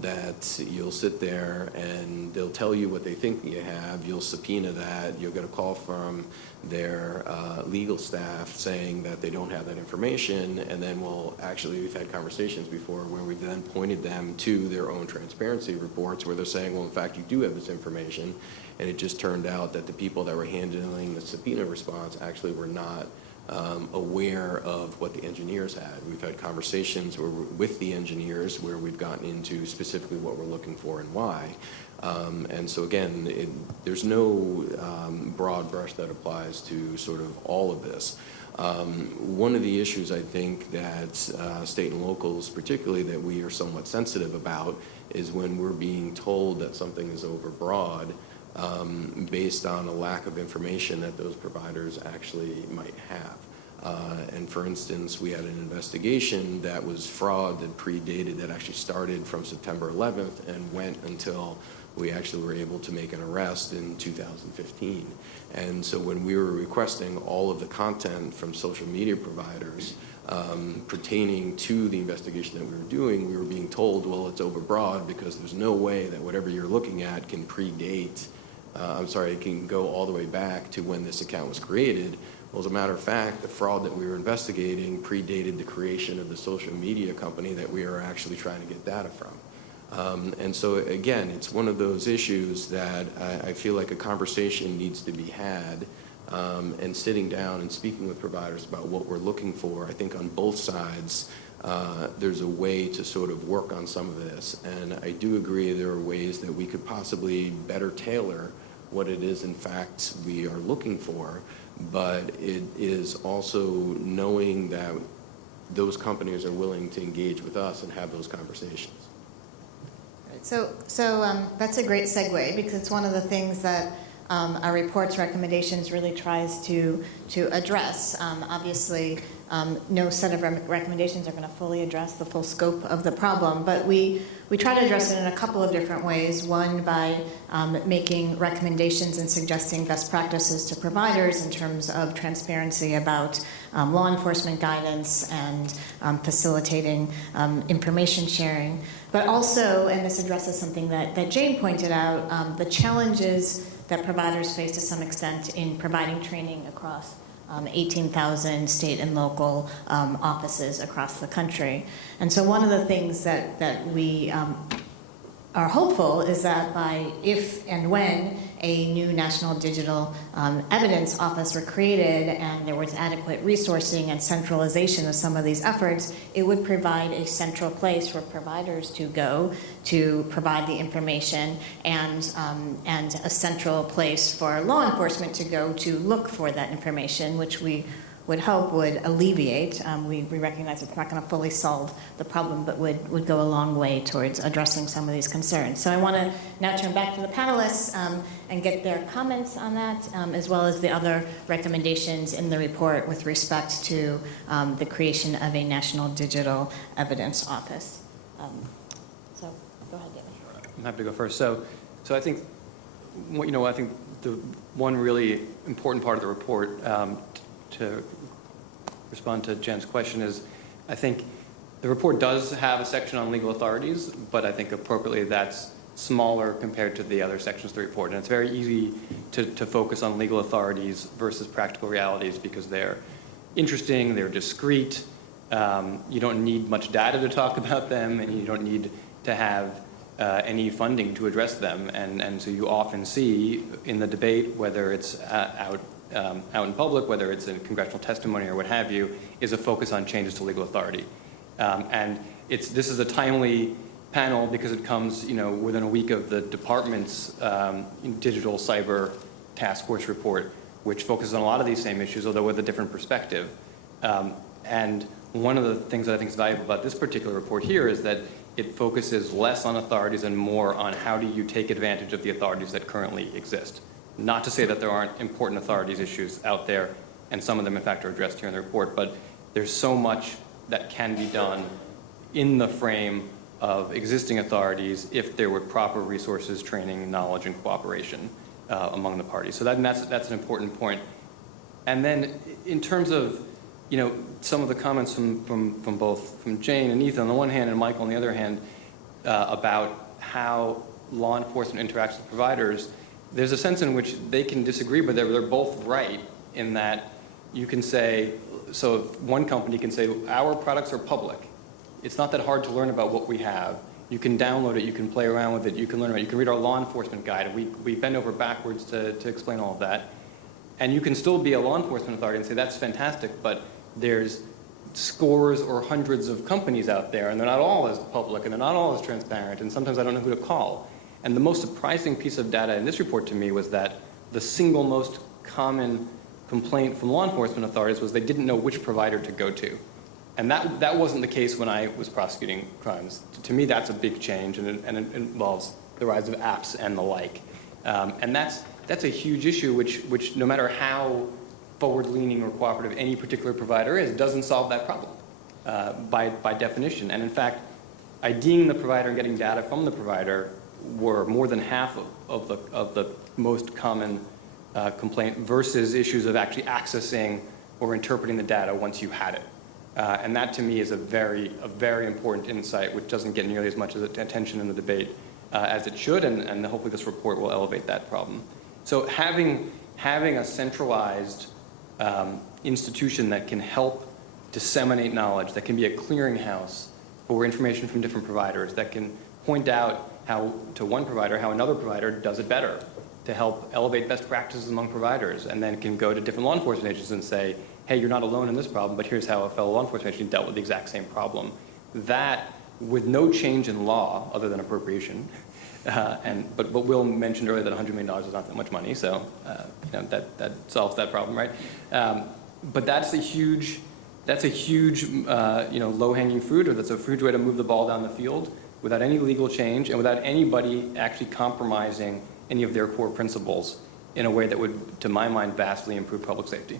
That you'll sit there and they'll tell you what they think you have, you'll subpoena that, you'll get a call from their legal staff saying that they don't have that information, and then we've had conversations before where we've then pointed them to their own transparency reports where they're saying, well, in fact, you do have this information, and it just turned out that the people that were handling the subpoena response actually were not aware of what the engineers had. We've had conversations with the engineers where we've gotten into specifically what we're looking for and why. And so again, there's no broad brush that applies to sort of all of this. One of the issues I think that state and locals, particularly, that we are somewhat sensitive about is when we're being told that something is overbroad based on a lack of information that those providers actually might have. And for instance, we had an investigation that was fraud that predated, that actually started from September 11th and went until we actually were able to make an arrest in 2015. And so when we were requesting all of the content from social media providers pertaining to the investigation that we were doing, we were being told, well, it's overbroad because there's no way that whatever you're looking at can predate, it can go all the way back to when this account was created. Well, as a matter of fact, the fraud that we were investigating predated the creation of the social media company that we are actually trying to get data from. And so again, it's one of those issues that I feel like a conversation needs to be had, and sitting down and speaking with providers about what we're looking for. I think on both sides, there's a way to sort of work on some of this. And I do agree there are ways that we could possibly better tailor what it is in fact we are looking for, but it is also knowing that those companies are willing to engage with us and have those conversations. So that's a great segue, because it's one of the things that our report's recommendations really tries to address. Obviously, no set of recommendations are going to fully address the full scope of the problem, but we try to address it in a couple of different ways. One, by making recommendations and suggesting best practices to providers in terms of transparency about law enforcement guidance and facilitating information sharing. But also, and this addresses something that Jane pointed out, the challenges that providers face to some extent in providing training across 18,000 state and local offices across the country. And so one of the things that we are hopeful is that if and when a new National Digital Evidence Office were created and there was adequate resourcing and centralization of some of these efforts, it would provide a central place for providers to go to provide the information, and a central place for law enforcement to go to look for that information, which we would hope would alleviate. We recognize it's not going to fully solve the problem, but would go a long way towards addressing some of these concerns. So I want to now turn back to the panelists and get their comments on that, as well as the other recommendations in the report with respect to the creation of a National Digital Evidence Office. So go ahead, David. I'm happy to go first. So I think, I think the one really important part of the report, to respond to Jen's question, is I think the report does have a section on legal authorities, but I think appropriately that's smaller compared to the other sections of the report. And it's very easy to focus on legal authorities versus practical realities because they're interesting, they're discrete, you don't need much data to talk about them, and you don't need to have any funding to address them. And so you often see in the debate, whether it's out in public, whether it's in congressional testimony or what have you, is a focus on changes to legal authority. And this is a timely panel because it comes, within a week of the department's digital cyber task force report, which focuses on a lot of these same issues, although with a different perspective. And one of the things that I think is valuable about this particular report here is that it focuses less on authorities and more on how do you take advantage of the authorities that currently exist. Not to say that there aren't important authorities issues out there, and some of them in fact are addressed here in the report, but there's so much that can be done in the frame of existing authorities if there were proper resources, training, knowledge, and cooperation among the parties. So that's an important point. And then in terms of some of the comments from Jane and Ethan on the one hand and Michael on the other hand about how law enforcement interacts with providers, there's a sense in which they can disagree, but they're both right in that you can say, so one company can say, our products are public. It's not that hard to learn about what we have. You can download it, you can play around with it, you can learn about it, you can read our law enforcement guide. We bend over backwards to explain all of that. And you can still be a law enforcement authority and say, that's fantastic, but there's scores or hundreds of companies out there, and they're not all as public, and they're not all as transparent, and sometimes I don't know who to call. And the most surprising piece of data in this report to me was that the single most common complaint from law enforcement authorities was they didn't know which provider to go to. And that wasn't the case when I was prosecuting crimes. To me, that's a big change, and it involves the rise of apps and the like. And that's a huge issue, which no matter how forward-leaning or cooperative any particular provider is, doesn't solve that problem by definition. And in fact, IDing the provider and getting data from the provider were more than half of the most common complaint versus issues of actually accessing or interpreting the data once you had it. And that to me is a very important insight, which doesn't get nearly as much attention in the debate as it should, and hopefully this report will elevate that problem. So having a centralized institution that can help disseminate knowledge, that can be a clearinghouse for information from different providers, that can point out how to one provider how another provider does it better, to help elevate best practices among providers, and then can go to different law enforcement agencies and say, hey, you're not alone in this problem, but here's how a fellow law enforcement agency dealt with the exact same problem. That, with no change in law other than appropriation, but Will mentioned earlier that $100 million is not that much money, so that solves that problem, right? But that's a huge low-hanging fruit, or that's a huge way to move the ball down the field without any legal change and without anybody actually compromising any of their core principles in a way that would, to my mind, vastly improve public safety.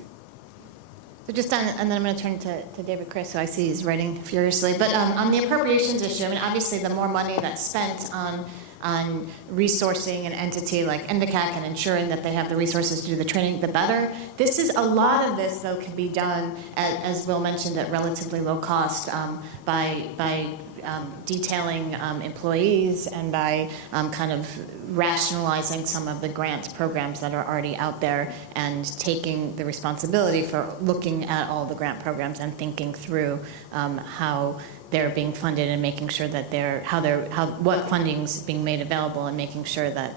So just on, and then I'm going to turn to David Chris, who I see is writing furiously. But on the appropriations issue, I mean, obviously the more money that's spent on resourcing an entity like NDCAC and ensuring that they have the resources to do the training, the better. A lot of this, though, can be done, as Will mentioned, at relatively low cost by detailing employees and by kind of rationalizing some of the grant programs that are already out there and taking the responsibility for looking at all the grant programs and thinking through how they're being funded and making sure that what funding's being made available and making sure that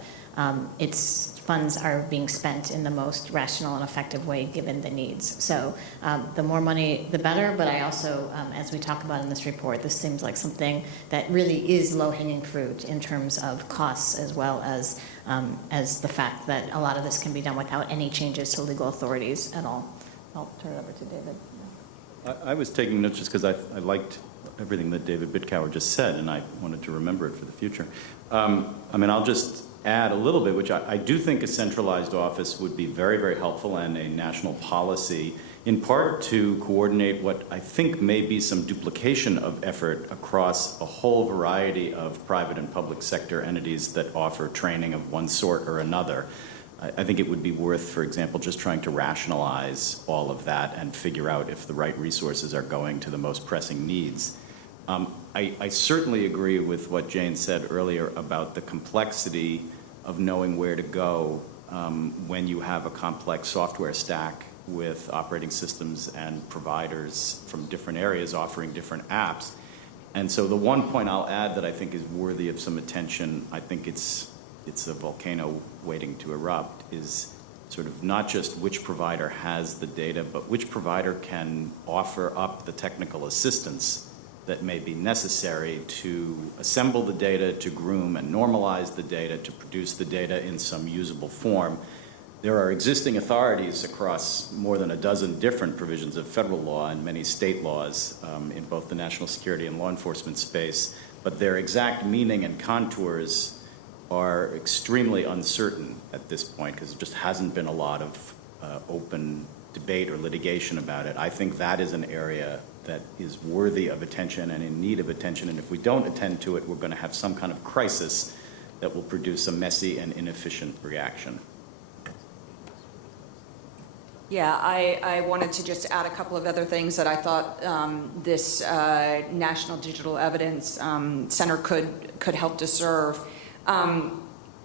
its funds are being spent in the most rational and effective way given the needs. So the more money, the better, but I also, as we talk about in this report, this seems like something that really is low-hanging fruit in terms of costs as well as the fact that a lot of this can be done without any changes to legal authorities at all. I'll turn it over to David. I was taking notes just because I liked everything that David Bitcower just said, and I wanted to remember it for the future. I'll just add a little bit, which I do think a centralized office would be very, very helpful, and a national policy, in part to coordinate what I think may be some duplication of effort across a whole variety of private and public sector entities that offer training of one sort or another. I think it would be worth, for example, just trying to rationalize all of that and figure out if the right resources are going to the most pressing needs. I certainly agree with what Jane said earlier about the complexity of knowing where to go when you have a complex software stack with operating systems and providers from different areas offering different apps. And so the one point I'll add that I think is worthy of some attention, I think it's a volcano waiting to erupt, is sort of not just which provider has the data, but which provider can offer up the technical assistance that may be necessary to assemble the data, to groom and normalize the data, to produce the data in some usable form. There are existing authorities across more than a dozen different provisions of federal law and many state laws in both the national security and law enforcement space, but their exact meaning and contours are extremely uncertain at this point because there just hasn't been a lot of open debate or litigation about it. I think that is an area that is worthy of attention and in need of attention, and if we don't attend to it, we're going to have some kind of crisis that will produce a messy and inefficient reaction. Yeah, I wanted to just add a couple of other things that I thought this National Digital Evidence Center could help to serve.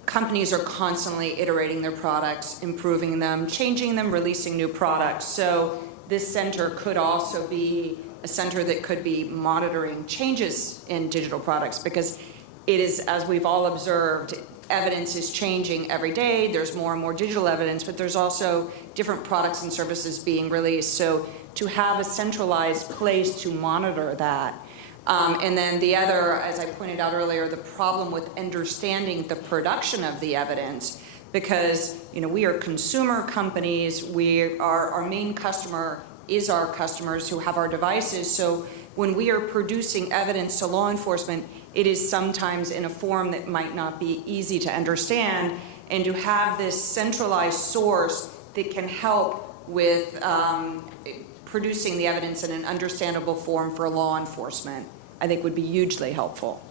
Companies are constantly iterating their products, improving them, changing them, releasing new products. So this center could also be a center that could be monitoring changes in digital products, because it is, as we've all observed, evidence is changing every day. There's more and more digital evidence, but there's also different products and services being released. So to have a centralized place to monitor that. And then the other, as I pointed out earlier, the problem with understanding the production of the evidence, because we are consumer companies. Our main customer is our customers who have our devices. So when we are producing evidence to law enforcement, it is sometimes in a form that might not be easy to understand, and to have this centralized source that can help with producing the evidence in an understandable form for law enforcement, I think would be hugely helpful.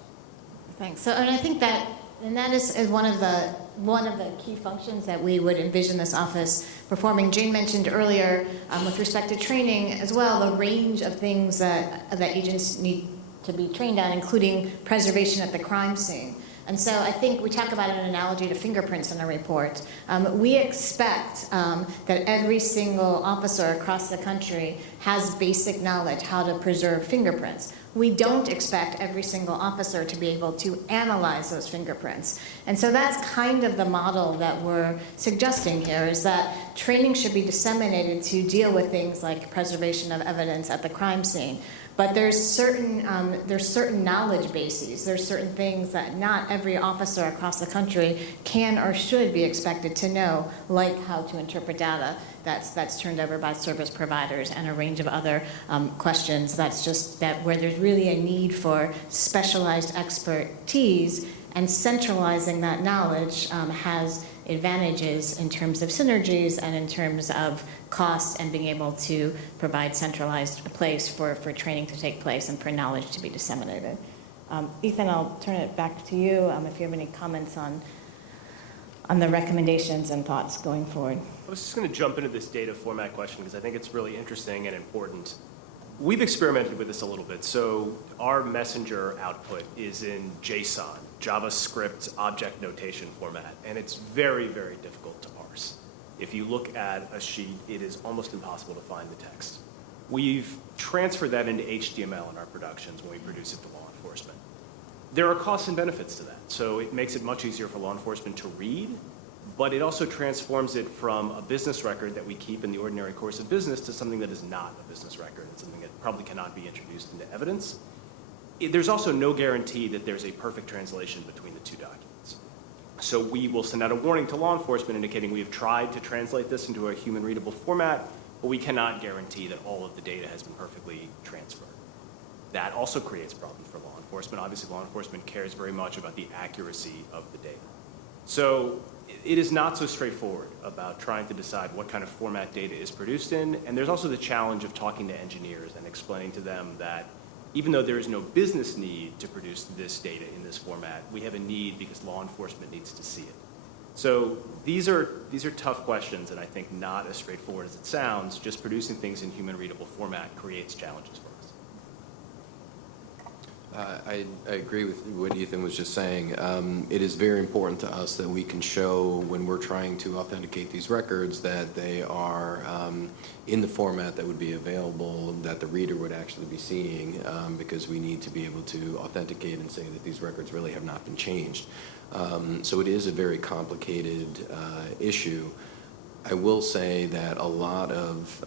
Thanks. So, and I think that is one of the key functions that we would envision this office performing. Jane mentioned earlier, with respect to training as well, the range of things that agents need to be trained on, including preservation at the crime scene. And so I think we talk about an analogy to fingerprints in our report. We expect that every single officer across the country has basic knowledge how to preserve fingerprints. We don't expect every single officer to be able to analyze those fingerprints. And so that's kind of the model that we're suggesting here, is that training should be disseminated to deal with things like preservation of evidence at the crime scene. But there's certain knowledge bases. There's certain things that not every officer across the country can or should be expected to know, like how to interpret data that's turned over by service providers and a range of other questions. That's just that where there's really a need for specialized expertise, and centralizing that knowledge has advantages in terms of synergies and in terms of costs, and being able to provide centralized place for training to take place and for knowledge to be disseminated. Ethan, I'll turn it back to you if you have any comments on the recommendations and thoughts going forward. I was just going to jump into this data format question because I think it's really interesting and important. We've experimented with this a little bit. So our messenger output is in JSON, JavaScript object notation format, and it's very, very difficult to parse. If you look at a sheet, it is almost impossible to find the text. We've transferred that into HTML in our productions when we produce it to law enforcement. There are costs and benefits to that. So it makes it much easier for law enforcement to read, but it also transforms it from a business record that we keep in the ordinary course of business to something that is not a business record. It's something that probably cannot be introduced into evidence. There's also no guarantee that there's a perfect translation between the two documents. So we will send out a warning to law enforcement indicating we have tried to translate this into a human readable format, but we cannot guarantee that all of the data has been perfectly transferred. That also creates problems for law enforcement. Obviously, law enforcement cares very much about the accuracy of the data. So it is not so straightforward about trying to decide what kind of format data is produced in, and there's also the challenge of talking to engineers and explaining to them that even though there is no business need to produce this data in this format, we have a need because law enforcement needs to see it. So these are tough questions, and I think not as straightforward as it sounds. Just producing things in human readable format creates challenges for us. I agree with what Ethan was just saying. It is very important to us that we can show when we're trying to authenticate these records that they are in the format that would be available, that the reader would actually be seeing, because we need to be able to authenticate and say that these records really have not been changed. So it is a very complicated issue. I will say that a lot of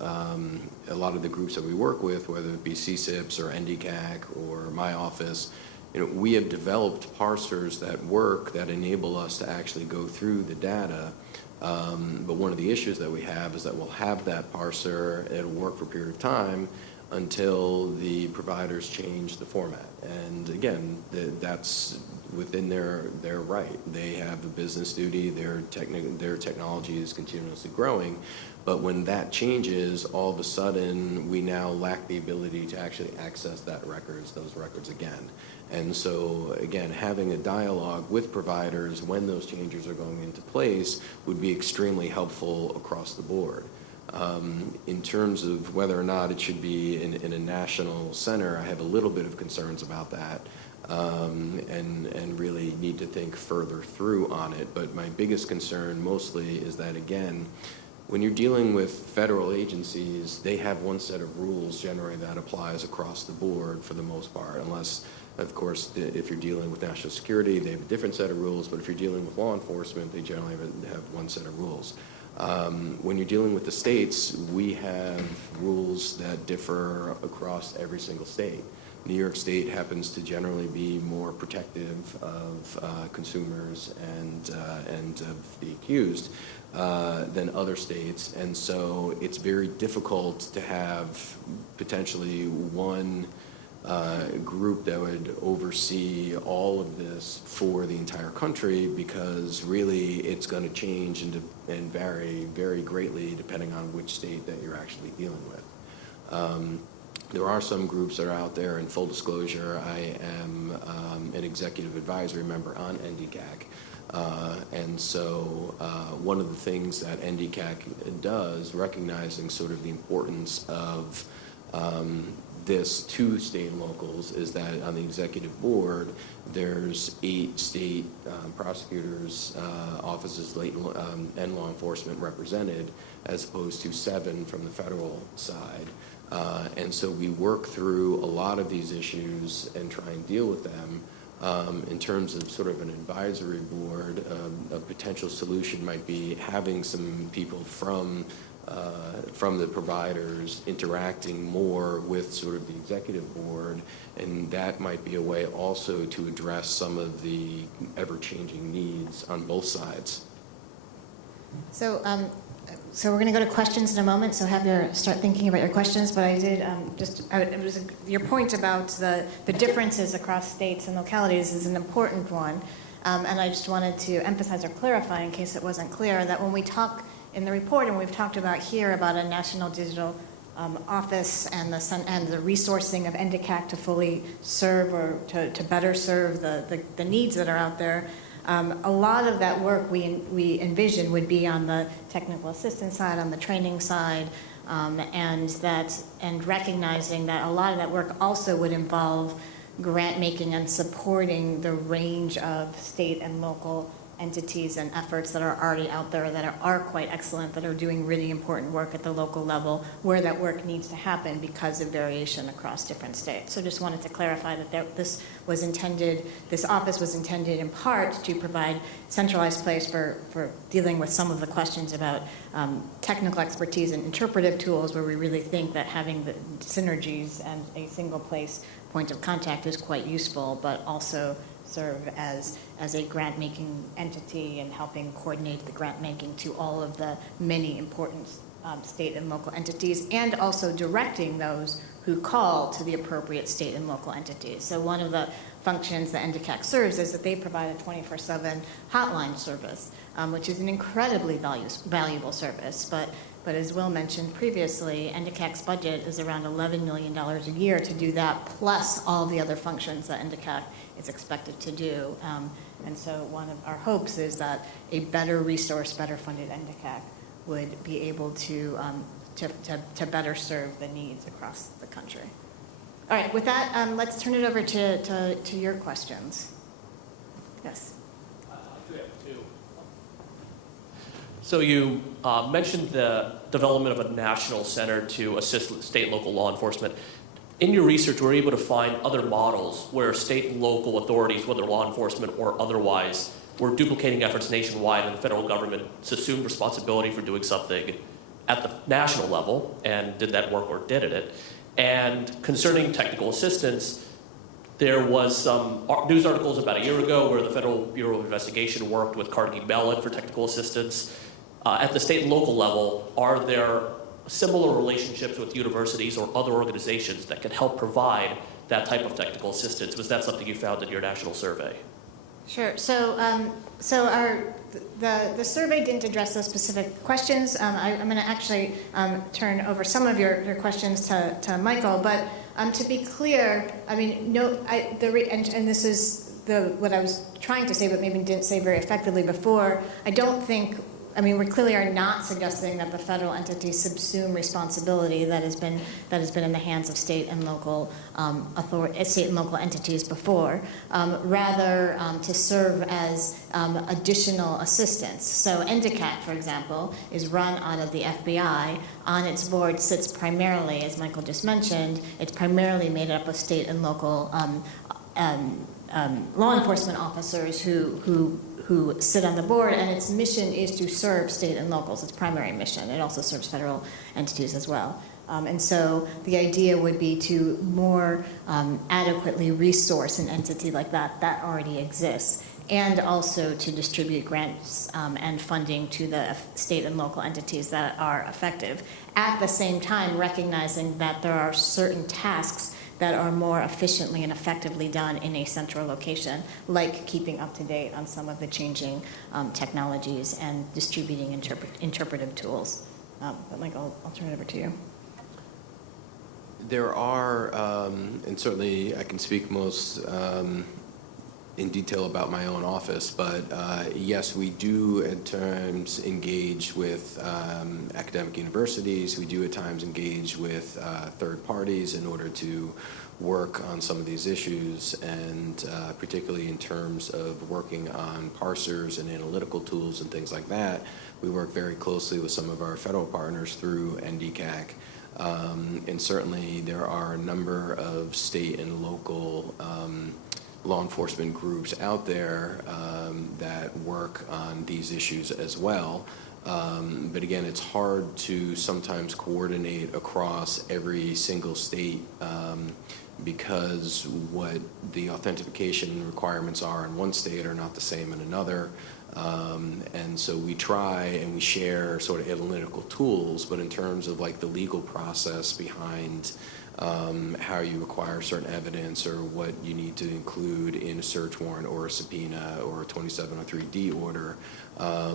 the groups that we work with, whether it be CSIS or NDCAC or my office, we have developed parsers that enable us to actually go through the data. But one of the issues that we have is that we'll have that parser, it'll work for a period of time until the providers change the format. And again, that's within their right. They have a business duty, their technology is continuously growing, but when that changes, all of a sudden, we now lack the ability to actually access those records again. And so, again, having a dialogue with providers when those changes are going into place would be extremely helpful across the board. In terms of whether or not it should be in a national center, I have a little bit of concerns about that. And really need to think further through on it. But my biggest concern mostly is that, again, when you're dealing with federal agencies, they have one set of rules generally that applies across the board for the most part, unless, of course, if you're dealing with national security, they have a different set of rules, but if you're dealing with law enforcement, they generally have one set of rules. When you're dealing with the states, we have rules that differ across every single state. New York State happens to generally be more protective of consumers and of the accused than other states, and so it's very difficult to have potentially one group that would oversee all of this for the entire country, because really it's going to change and vary very greatly depending on which state that you're actually dealing with. There are some groups that are out there, in full disclosure, I am an executive advisory member on NDCAC. And so one of the things that NDCAC does, recognizing sort of the importance of this to state and locals, is that on the executive board, there's 8 state prosecutors' offices and law enforcement represented, as opposed to 7 from the federal side. And so we work through a lot of these issues and try and deal with them. In terms of sort of an advisory board, a potential solution might be having some people from the providers interacting more with sort of the executive board, and that might be a way also to address some of the ever-changing needs on both sides. So we're going to go to questions in a moment, so start thinking about your questions, but I did your point about the differences across states and localities is an important one, and I just wanted to emphasize or clarify, in case it wasn't clear, that when we talk in the report, and we've talked about here about a national digital office and the resourcing of NDCAC to fully serve or to better serve the needs that are out there, a lot of that work we envision would be on the technical assistance side, on the training side, and recognizing that a lot of that work also would involve grant making and supporting the range of state and local entities and efforts that are already out there that are quite excellent, that are doing really important work at the local level, where that work needs to happen because of variation across different states. So just wanted to clarify that this office was intended in part to provide centralized place for dealing with some of the questions about technical expertise and interpretive tools, where we really think that having the synergies and a single point of contact is quite useful, but also serve as a grant-making entity and helping coordinate the grant-making to all of the many important state and local entities, and also directing those who call to the appropriate state and local entities. So one of the functions that NDCAC serves is that they provide a 24/7 hotline service, which is an incredibly valuable service. But as Will mentioned previously, NDCAC's budget is around $11 million a year to do that, plus all the other functions that NDCAC is expected to do. And so one of our hopes is that a better resourced, better funded NDCAC would be able to better serve the needs across the country. All right, with that, let's turn it over to your questions. Yes. So you mentioned the development of a national center to assist state and local law enforcement. In your research, were you able to find other models where state and local authorities, whether law enforcement or otherwise, were duplicating efforts nationwide and the federal government assumed responsibility for doing something at the national level, and did that work or didn't it? And concerning technical assistance, there was some news articles about a year ago where the Federal Bureau of Investigation worked with Carnegie Mellon for technical assistance. At the state and local level, are there similar relationships with universities or other organizations that can help provide that type of technical assistance? Was that something you found in your national survey? Sure. So, the survey didn't address those specific questions. I'm going to actually turn over some of your questions to Michael. But to be clear, I mean, and this is what I was trying to say, but maybe didn't say very effectively before. I don't think. I mean, we clearly are not suggesting that the federal entities subsume responsibility that has been in the hands of state and local state and local entities before. Rather, to serve as additional assistance. So, NDCAT, for example, is run out of the FBI. On its board sits primarily, as Michael just mentioned, it's primarily made up of state and local law enforcement officers who sit on the board, and its mission is to serve state and locals, its primary mission. It also serves federal entities as well. And so the idea would be to more adequately resource an entity like that already exists, and also to distribute grants and funding to the state and local entities that are effective. At the same time, recognizing that there are certain tasks that are more efficiently and effectively done in a central location, like keeping up to date on some of the changing technologies and distributing interpretive tools. But Michael, I'll turn it over to you. There are, and certainly I can speak most in detail about my own office, but yes, we do at times engage with academic universities. We do at times engage with third parties in order to work on some of these issues, and particularly in terms of working on parsers and analytical tools and things like that. We work very closely with some of our federal partners through NDCAC. And certainly there are a number of state and local law enforcement groups out there that work on these issues as well. But again, it's hard to sometimes coordinate across every single state because what the authentication requirements are in one state are not the same in another. And so we try and we share sort of analytical tools, but in terms of like the legal process behind how you acquire certain evidence or what you need to include in a search warrant or a subpoena or a 2703D order, a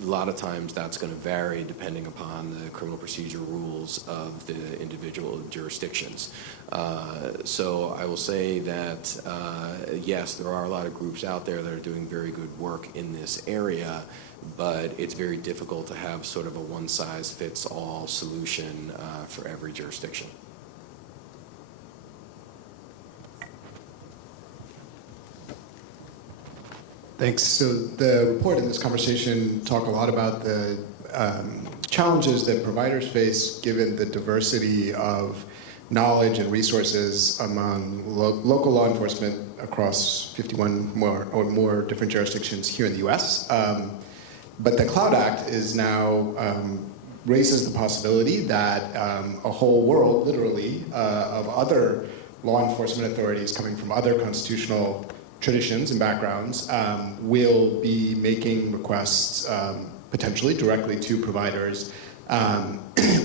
lot of times that's going to vary depending upon the criminal procedure rules of the individual jurisdictions. So I will say that, yes, there are a lot of groups out there that are doing very good work in this area, but it's very difficult to have sort of a one-size-fits-all solution for every jurisdiction. Thanks. So the report and this conversation talk a lot about the challenges that providers face given the diversity of knowledge and resources among local law enforcement across 51 or more different jurisdictions here in the US. But the Cloud Act is now raises the possibility that a whole world, literally, of other law enforcement authorities coming from other constitutional traditions and backgrounds will be making requests potentially directly to providers,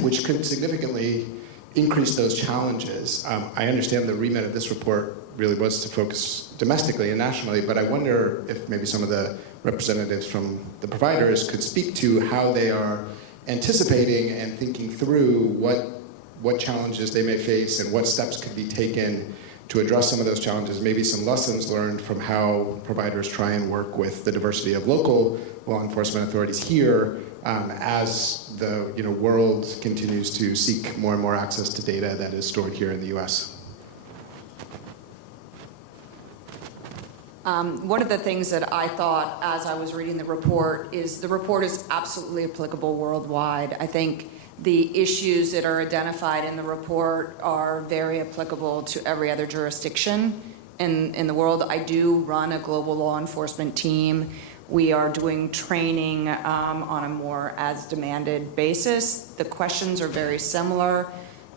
which could significantly increase those challenges. I understand the remit of this report really was to focus domestically and nationally, but I wonder if maybe some of the representatives from the providers could speak to how they are anticipating and thinking through what challenges they may face and what steps could be taken to address some of those challenges, maybe some lessons learned from how providers try and work with the diversity of local law enforcement authorities here as the world continues to seek more and more access to data that is stored here in the US. One of the things that I thought as I was reading the report is absolutely applicable worldwide. I think the issues that are identified in the report are very applicable to every other jurisdiction in the world. I do run a global law enforcement team. We are doing training on a more as demanded basis. The questions are very similar.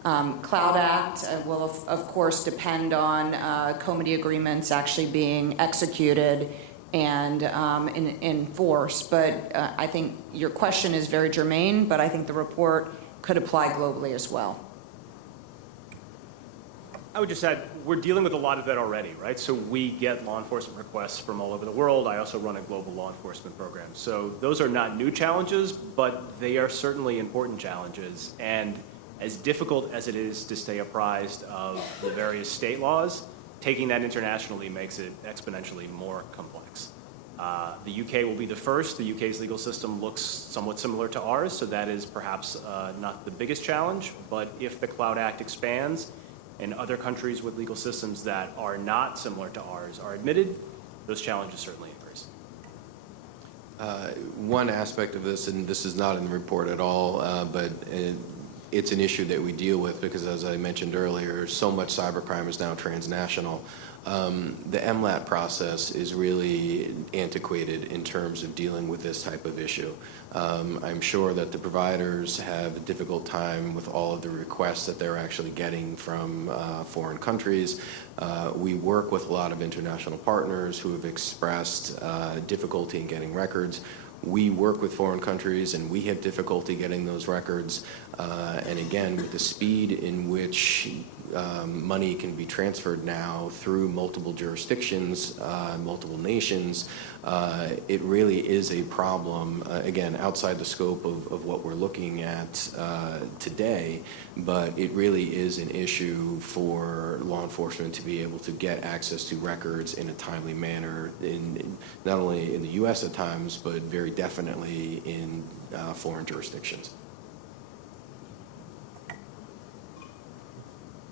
Cloud Act will of course depend on comity agreements actually being executed and enforced. But I think your question is very germane, but I think the report could apply globally as well. I would just add, we're dealing with a lot of that already, right? So we get law enforcement requests from all over the world. I also run a global law enforcement program. So those are not new challenges, but they are certainly important challenges. And as difficult as it is to stay apprised of the various state laws, taking that internationally makes it exponentially more complex. The UK will be the first. The UK's legal system looks somewhat similar to ours, so that is perhaps not the biggest challenge. But if the Cloud Act expands and other countries with legal systems that are not similar to ours are admitted, those challenges certainly increase. One aspect of this, and this is not in the report at all, but it's an issue that we deal with because, as I mentioned earlier, so much cybercrime is now transnational. The MLAT process is really antiquated in terms of dealing with this type of issue. I'm sure that the providers have a difficult time with all of the requests that they're actually getting from foreign countries. We work with a lot of international partners who have expressed difficulty in getting records. We work with foreign countries and we have difficulty getting those records. And again, with the speed in which money can be transferred now through multiple jurisdictions, multiple nations, it really is a problem, again, outside the scope of what we're looking at today, but it really is an issue for law enforcement to be able to get access to records in a timely manner, not only in the U.S. at times, but very definitely in foreign jurisdictions.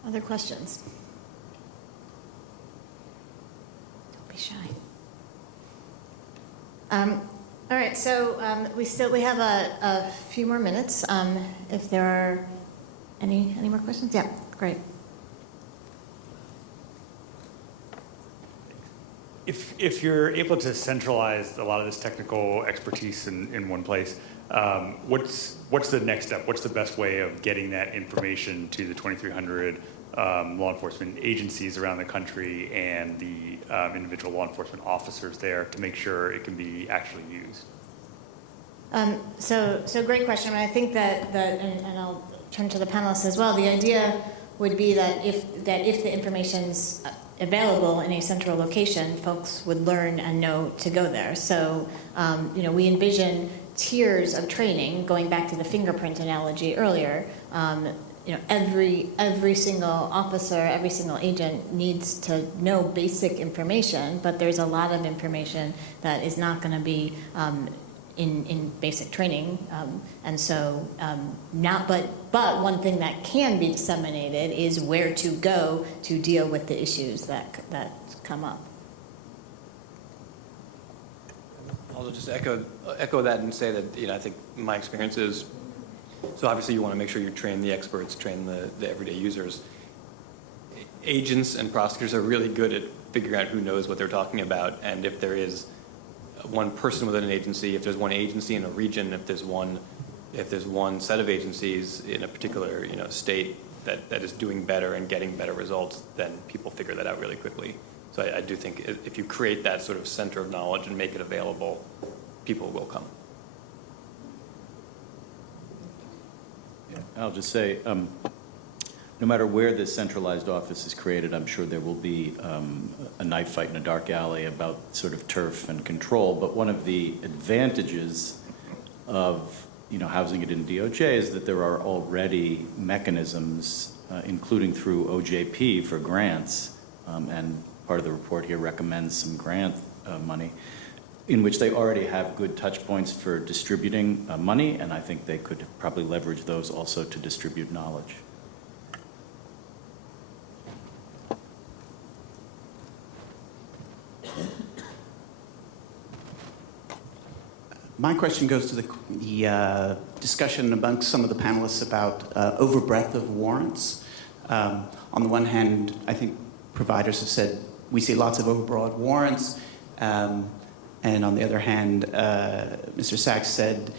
Other questions? Don't be shy. All right, so we have a few more minutes. If there are any more questions? Yeah, great. If you're able to centralize a lot of this technical expertise in one place, what's the next step? What's the best way of getting that information to the 2,300 law enforcement agencies around the country and the individual law enforcement officers there to make sure it can be actually used? So great question. I think that and I'll turn to the panelists as well. The idea would be that if the information's available in a central location, folks would learn and know to go there. So, we envision tiers of training, going back to the fingerprint analogy earlier. Every single officer, every single agent needs to know basic information, but there's a lot of information that is not going to be in basic training, and so but one thing that can be disseminated is where to go to deal with the issues that come up. I'll just echo that and say that I think my experience is, so obviously you want to make sure you train the experts, train the everyday users. Agents and prosecutors are really good at figuring out who knows what they're talking about, and if there is one person within an agency, if there's one agency in a region, if there's one set of agencies in a particular state that is doing better and getting better results, then people figure that out really quickly. So I do think if you create that sort of center of knowledge and make it available, people will come. I'll just say, no matter where this centralized office is created, I'm sure there will be a knife fight in a dark alley about sort of turf and control. But one of the advantages of housing it in DOJ is that there are already mechanisms, including through OJP for grants, and part of the report here recommends some grant money, in which they already have good touch points for distributing money, and I think they could probably leverage those also to distribute knowledge. My question goes to the discussion amongst some of the panelists about overbreadth of warrants. On the one hand, I think providers have said we see lots of overbroad warrants, and on the other hand, Mr. Sachs said,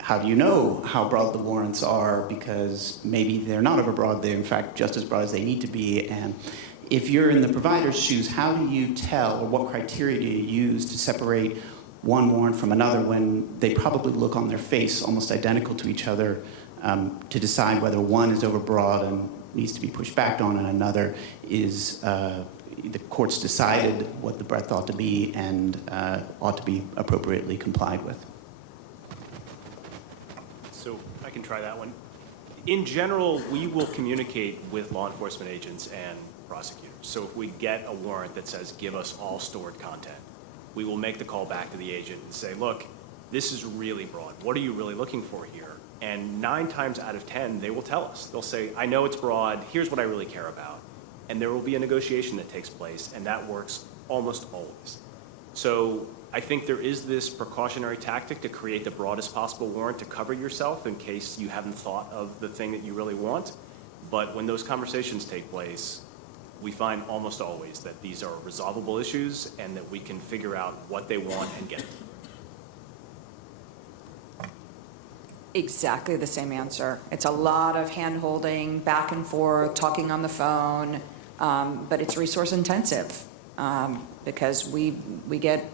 how do you know how broad the warrants are? Because maybe they're not overbroad, they're in fact just as broad as they need to be. And if you're in the provider's shoes, how do you tell, or what criteria do you use to separate one warrant from another when they probably look on their face almost identical to each other, to decide whether one is overbroad and needs to be pushed back on and another is the court's decided what the breadth ought to be and ought to be appropriately complied with? So I can try that one. In general, we will communicate with law enforcement agents and prosecutors. So if we get a warrant that says, give us all stored content, we will make the call back to the agent and say, look, this is really broad. What are you really looking for here? And 9 times out of 10, they will tell us. They'll say, I know it's broad, here's what I really care about. And there will be a negotiation that takes place, and that works almost always. So I think there is this precautionary tactic to create the broadest possible warrant to cover yourself in case you haven't thought of the thing that you really want. But when those conversations take place, we find almost always that these are resolvable issues and that we can figure out what they want and get it. Exactly the same answer. It's a lot of hand-holding, back and forth, talking on the phone, but it's resource intensive because we get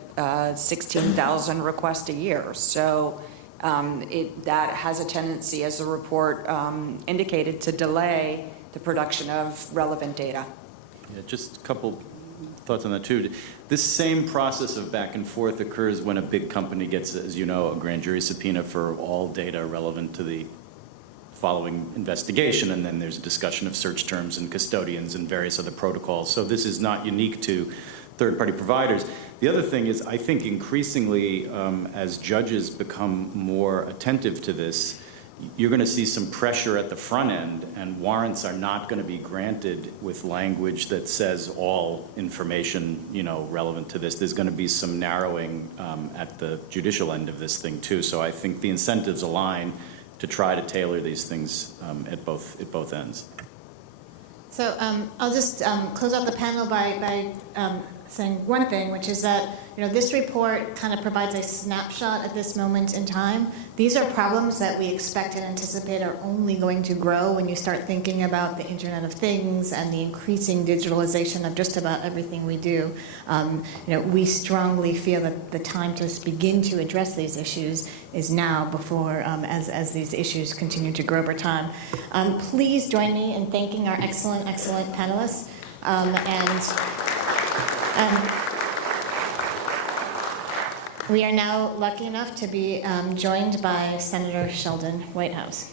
16,000 requests a year. So that has a tendency, as the report indicated, to delay the production of relevant data. Yeah, just a couple thoughts on that too. This same process of back and forth occurs when a big company gets, as you know, a grand jury subpoena for all data relevant to the following investigation, and then there's a discussion of search terms and custodians and various other protocols. So this is not unique to third-party providers. The other thing is, I think increasingly, as judges become more attentive to this, you're going to see some pressure at the front end, and warrants are not going to be granted with language that says all information, relevant to this. There's going to be some narrowing at the judicial end of this thing too. So I think the incentives align to try to tailor these things at both ends. So I'll just close out the panel by saying one thing, which is that this report kind of provides a snapshot at this moment in time. These are problems that we expect and anticipate are only going to grow when you start thinking about the Internet of Things and the increasing digitalization of just about everything we do. We strongly feel that the time to begin to address these issues is now, before as these issues continue to grow over time. Please join me in thanking our excellent panelists. We are now lucky enough to be joined by Senator Sheldon Whitehouse.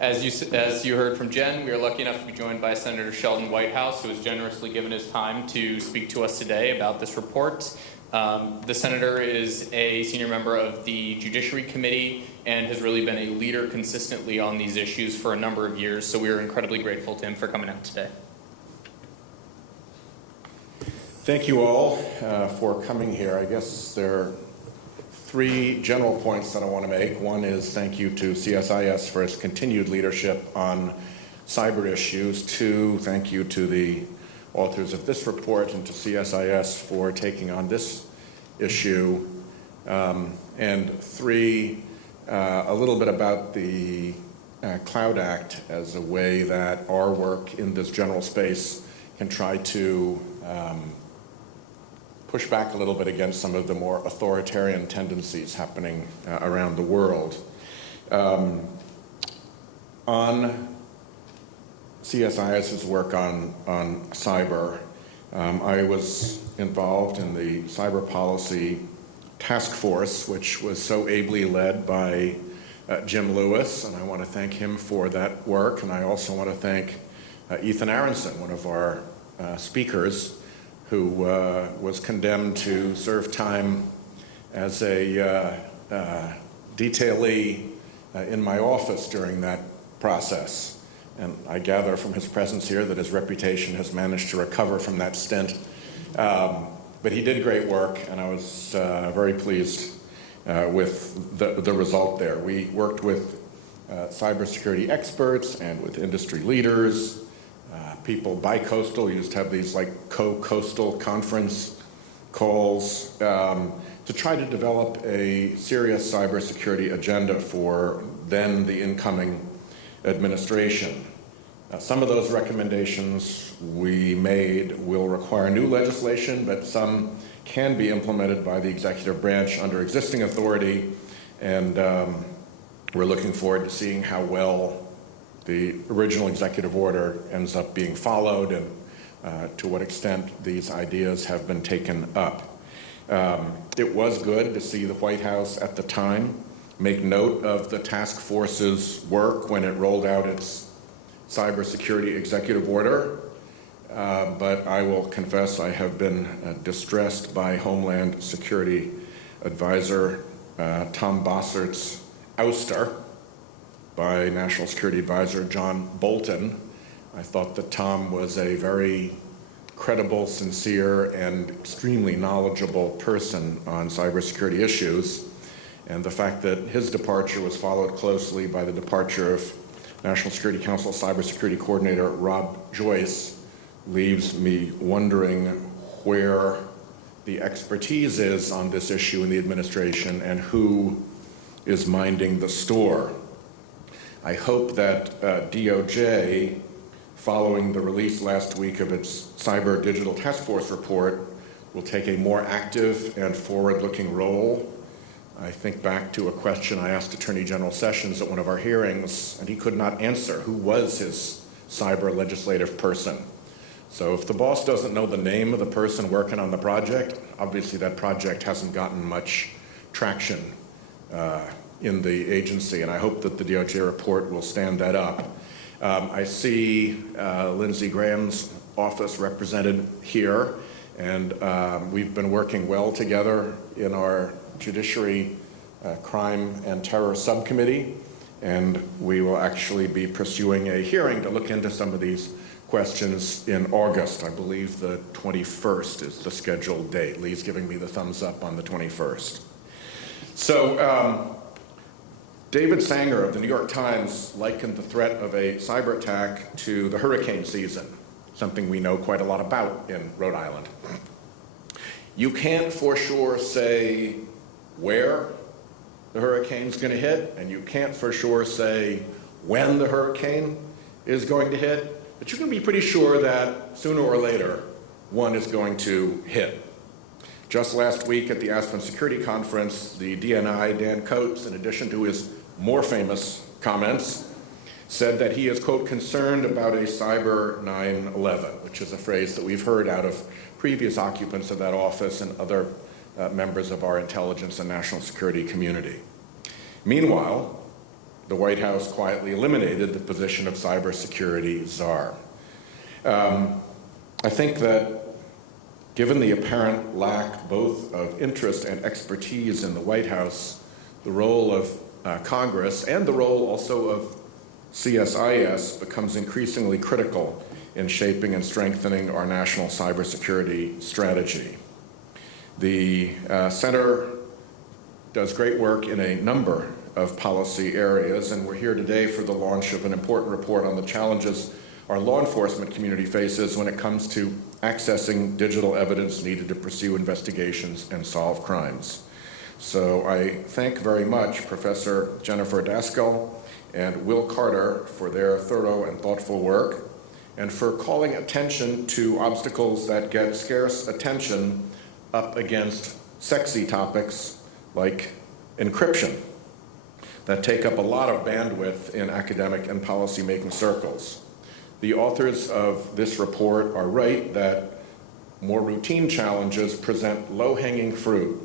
As you heard from Jen, we are lucky enough to be joined by Senator Sheldon Whitehouse, who has generously given his time to speak to us today about this report. The senator is a senior member of the Judiciary Committee and has really been a leader consistently on these issues for a number of years, so we are incredibly grateful to him for coming out today. Thank you all for coming here. I guess there are 3 general points that I want to make. One is thank you to CSIS for its continued leadership on cyber issues. 2, thank you to the authors of this report and to CSIS for taking on this issue. And 3, a little bit about the Cloud Act as a way that our work in this general space can try to push back a little bit against some of the more authoritarian tendencies happening around the world. On CSIS's work on cyber, I was involved in the cyber policy task force, which was so ably led by Jim Lewis, and I want to thank him for that work. And I also want to thank Ethan Aronson, one of our speakers, who was condemned to serve time as a detailee in my office during that process. And I gather from his presence here that his reputation has managed to recover from that stint. But he did great work, and I was very pleased with the result there. We worked with cybersecurity experts and with industry leaders, people bi-coastal. We used to have these like co-coastal conference calls to try to develop a serious cybersecurity agenda for then the incoming administration. Some of those recommendations we made will require new legislation, but some can be implemented by the executive branch under existing authority, and we're looking forward to seeing how well the original executive order ends up being followed and to what extent these ideas have been taken up. It was good to see the White House at the time make note of the task force's work when it rolled out its cybersecurity executive order, but I will confess I have been distressed by Homeland Security Advisor Tom Bossert's ouster by National Security Advisor John Bolton. I thought that Tom was a very credible, sincere, and extremely knowledgeable person on cybersecurity issues, and the fact that his departure was followed closely by the departure of National Security Council Cybersecurity Coordinator Rob Joyce leaves me wondering where the expertise is on this issue in the administration and who is minding the store. I hope that DOJ, following the release last week of its Cyber Digital Task Force report, will take a more active and forward-looking role. I think back to a question I asked Attorney General Sessions at one of our hearings, and he could not answer who was his cyber legislative person. So if the boss doesn't know the name of the person working on the project, obviously that project hasn't gotten much traction in the agency, and I hope that the DOJ report will stand that up. I see Lindsey Graham's office represented here, and we've been working well together in our Judiciary Crime and Terror Subcommittee, and we will actually be pursuing a hearing to look into some of these questions in August. I believe the 21st is the scheduled date. Lee's giving me the thumbs up on the 21st. So David Sanger of the New York Times likened the threat of a cyber attack to the hurricane season, something we know quite a lot about in Rhode Island. You can't for sure say where the hurricane's going to hit, and you can't for sure say when the hurricane is going to hit, but you can be pretty sure that sooner or later one is going to hit. Just last week at the Aspen Security Conference, the DNI, Dan Coates, in addition to his more famous comments, said that he is, quote, concerned about a cyber 9/11, which is a phrase that we've heard out of previous occupants of that office and other members of our intelligence and national security community. Meanwhile, the White House quietly eliminated the position of cybersecurity czar. I think that given the apparent lack both of interest and expertise in the White House, the role of Congress and the role also of CSIS becomes increasingly critical in shaping and strengthening our national cybersecurity strategy. The Center does great work in a number of policy areas, and we're here today for the launch of an important report on the challenges our law enforcement community faces when it comes to accessing digital evidence needed to pursue investigations and solve crimes. So I thank very much Professor Jennifer Daskal and Will Carter for their thorough and thoughtful work, and for calling attention to obstacles that get scarce attention up against sexy topics like encryption that take up a lot of bandwidth in academic and policymaking circles. The authors of this report are right that more routine challenges present low-hanging fruit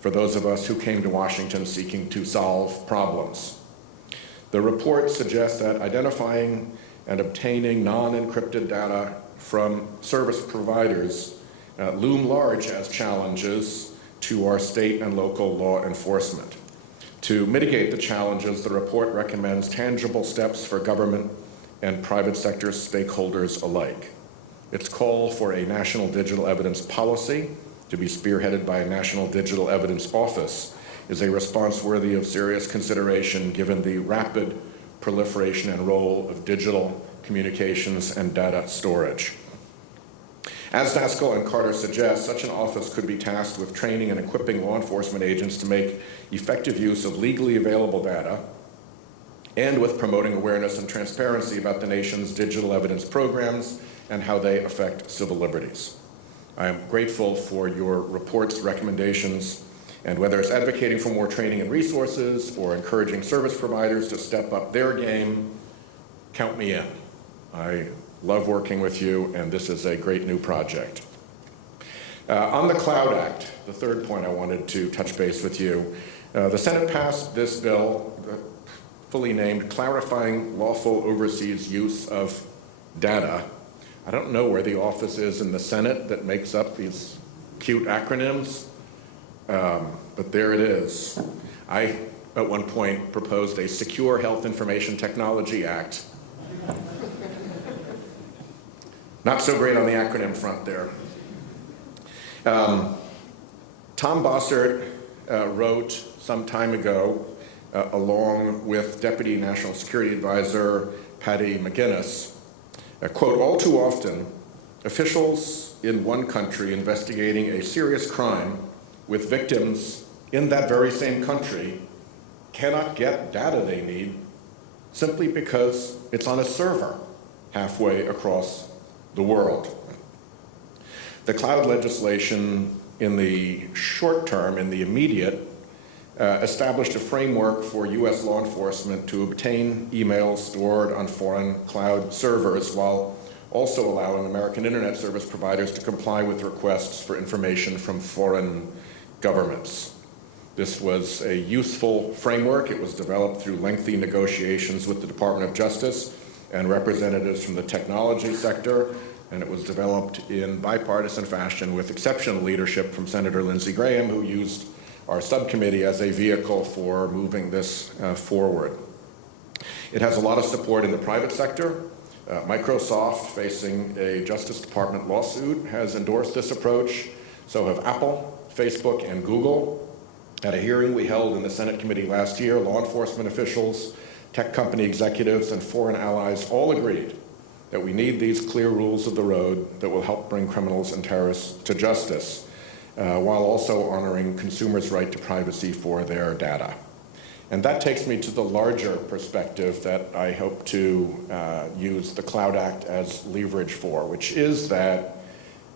for those of us who came to Washington seeking to solve problems. The report suggests that identifying and obtaining non-encrypted data from service providers loom large as challenges to our state and local law enforcement. To mitigate the challenges, the report recommends tangible steps for government and private sector stakeholders alike. Its call for a national digital evidence policy to be spearheaded by a National Digital Evidence Office is a response worthy of serious consideration given the rapid proliferation and role of digital communications and data storage. As Daskal and Carter suggest, such an office could be tasked with training and equipping law enforcement agents to make effective use of legally available data and with promoting awareness and transparency about the nation's digital evidence programs and how they affect civil liberties. I am grateful for your report's recommendations, and whether it's advocating for more training and resources or encouraging service providers to step up their game, count me in. I love working with you, and this is a great new project. On the Cloud Act, the third point I wanted to touch base with you, the Senate passed this bill, fully named Clarifying Lawful Overseas Use of Data. I don't know where the office is in the Senate that makes up these cute acronyms, but there it is. I, at one point, proposed a Secure Health Information Technology Act. Not so great on the acronym front there. Tom Bossert wrote some time ago, along with Deputy National Security Advisor Patty McGinnis, quote, all too often, officials in one country investigating a serious crime with victims in that very same country cannot get data they need simply because it's on a server halfway across the world. The cloud legislation in the short term, in the immediate, established a framework for U.S. law enforcement to obtain emails stored on foreign cloud servers while also allowing American internet service providers to comply with requests for information from foreign governments. This was a useful framework. It was developed through lengthy negotiations with the Department of Justice and representatives from the technology sector, and it was developed in bipartisan fashion with exceptional leadership from Senator Lindsey Graham, who used our subcommittee as a vehicle for moving this forward. It has a lot of support in the private sector. Microsoft, facing a Justice Department lawsuit, has endorsed this approach. So have Apple, Facebook, and Google. At a hearing we held in the Senate committee last year, law enforcement officials, tech company executives, and foreign allies all agreed that we need these clear rules of the road that will help bring criminals and terrorists to justice, while also honoring consumers' right to privacy for their data. And that takes me to the larger perspective that I hope to use the Cloud Act as leverage for, which is that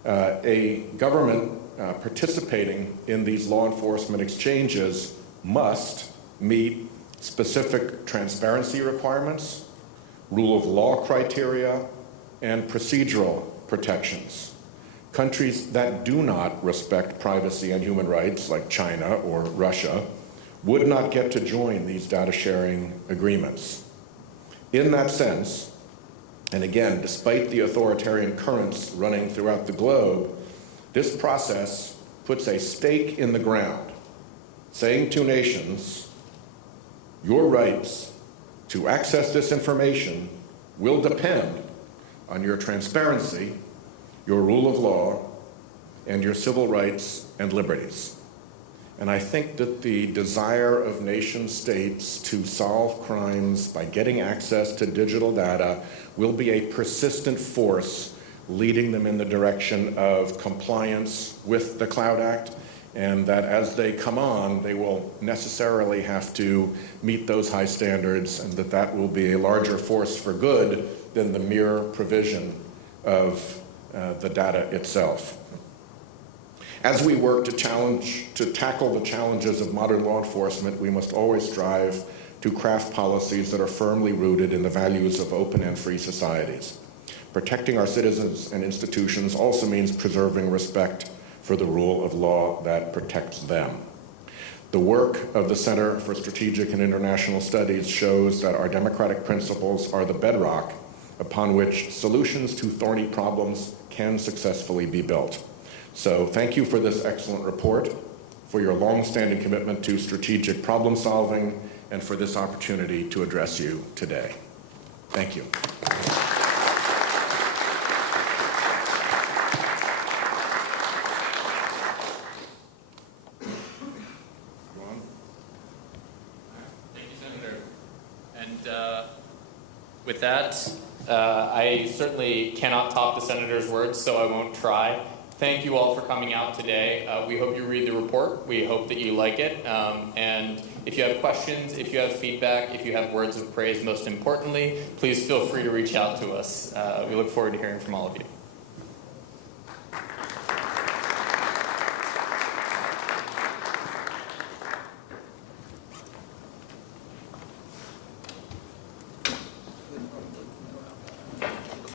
a government participating in these law enforcement exchanges must meet specific transparency requirements, rule of law criteria, and procedural protections. Countries that do not respect privacy and human rights, like China or Russia, would not get to join these data sharing agreements. In that sense, and again, despite the authoritarian currents running throughout the globe, this process puts a stake in the ground, saying to nations, your rights to access this information will depend on your transparency, your rule of law, and your civil rights and liberties. And I think that the desire of nation states to solve crimes by getting access to digital data will be a persistent force leading them in the direction of compliance with the Cloud Act, and that as they come on, they will necessarily have to meet those high standards, and that will be a larger force for good than the mere provision of the data itself. As we work to tackle the challenges of modern law enforcement, we must always strive to craft policies that are firmly rooted in the values of open and free societies. Protecting our citizens and institutions also means preserving respect for the rule of law that protects them. The work of the Center for Strategic and International Studies shows that our democratic principles are the bedrock upon which solutions to thorny problems can successfully be built. So thank you for this excellent report, for your longstanding commitment to strategic problem solving, and for this opportunity to address you today. Thank you. Thank you, Senator. And with that, I certainly cannot top the Senator's words, so I won't try. Thank you all for coming out today. We hope you read the report. We hope that you like it. And if you have questions, if you have feedback, if you have words of praise, most importantly, please feel free to reach out to us. We look forward to hearing from all of you.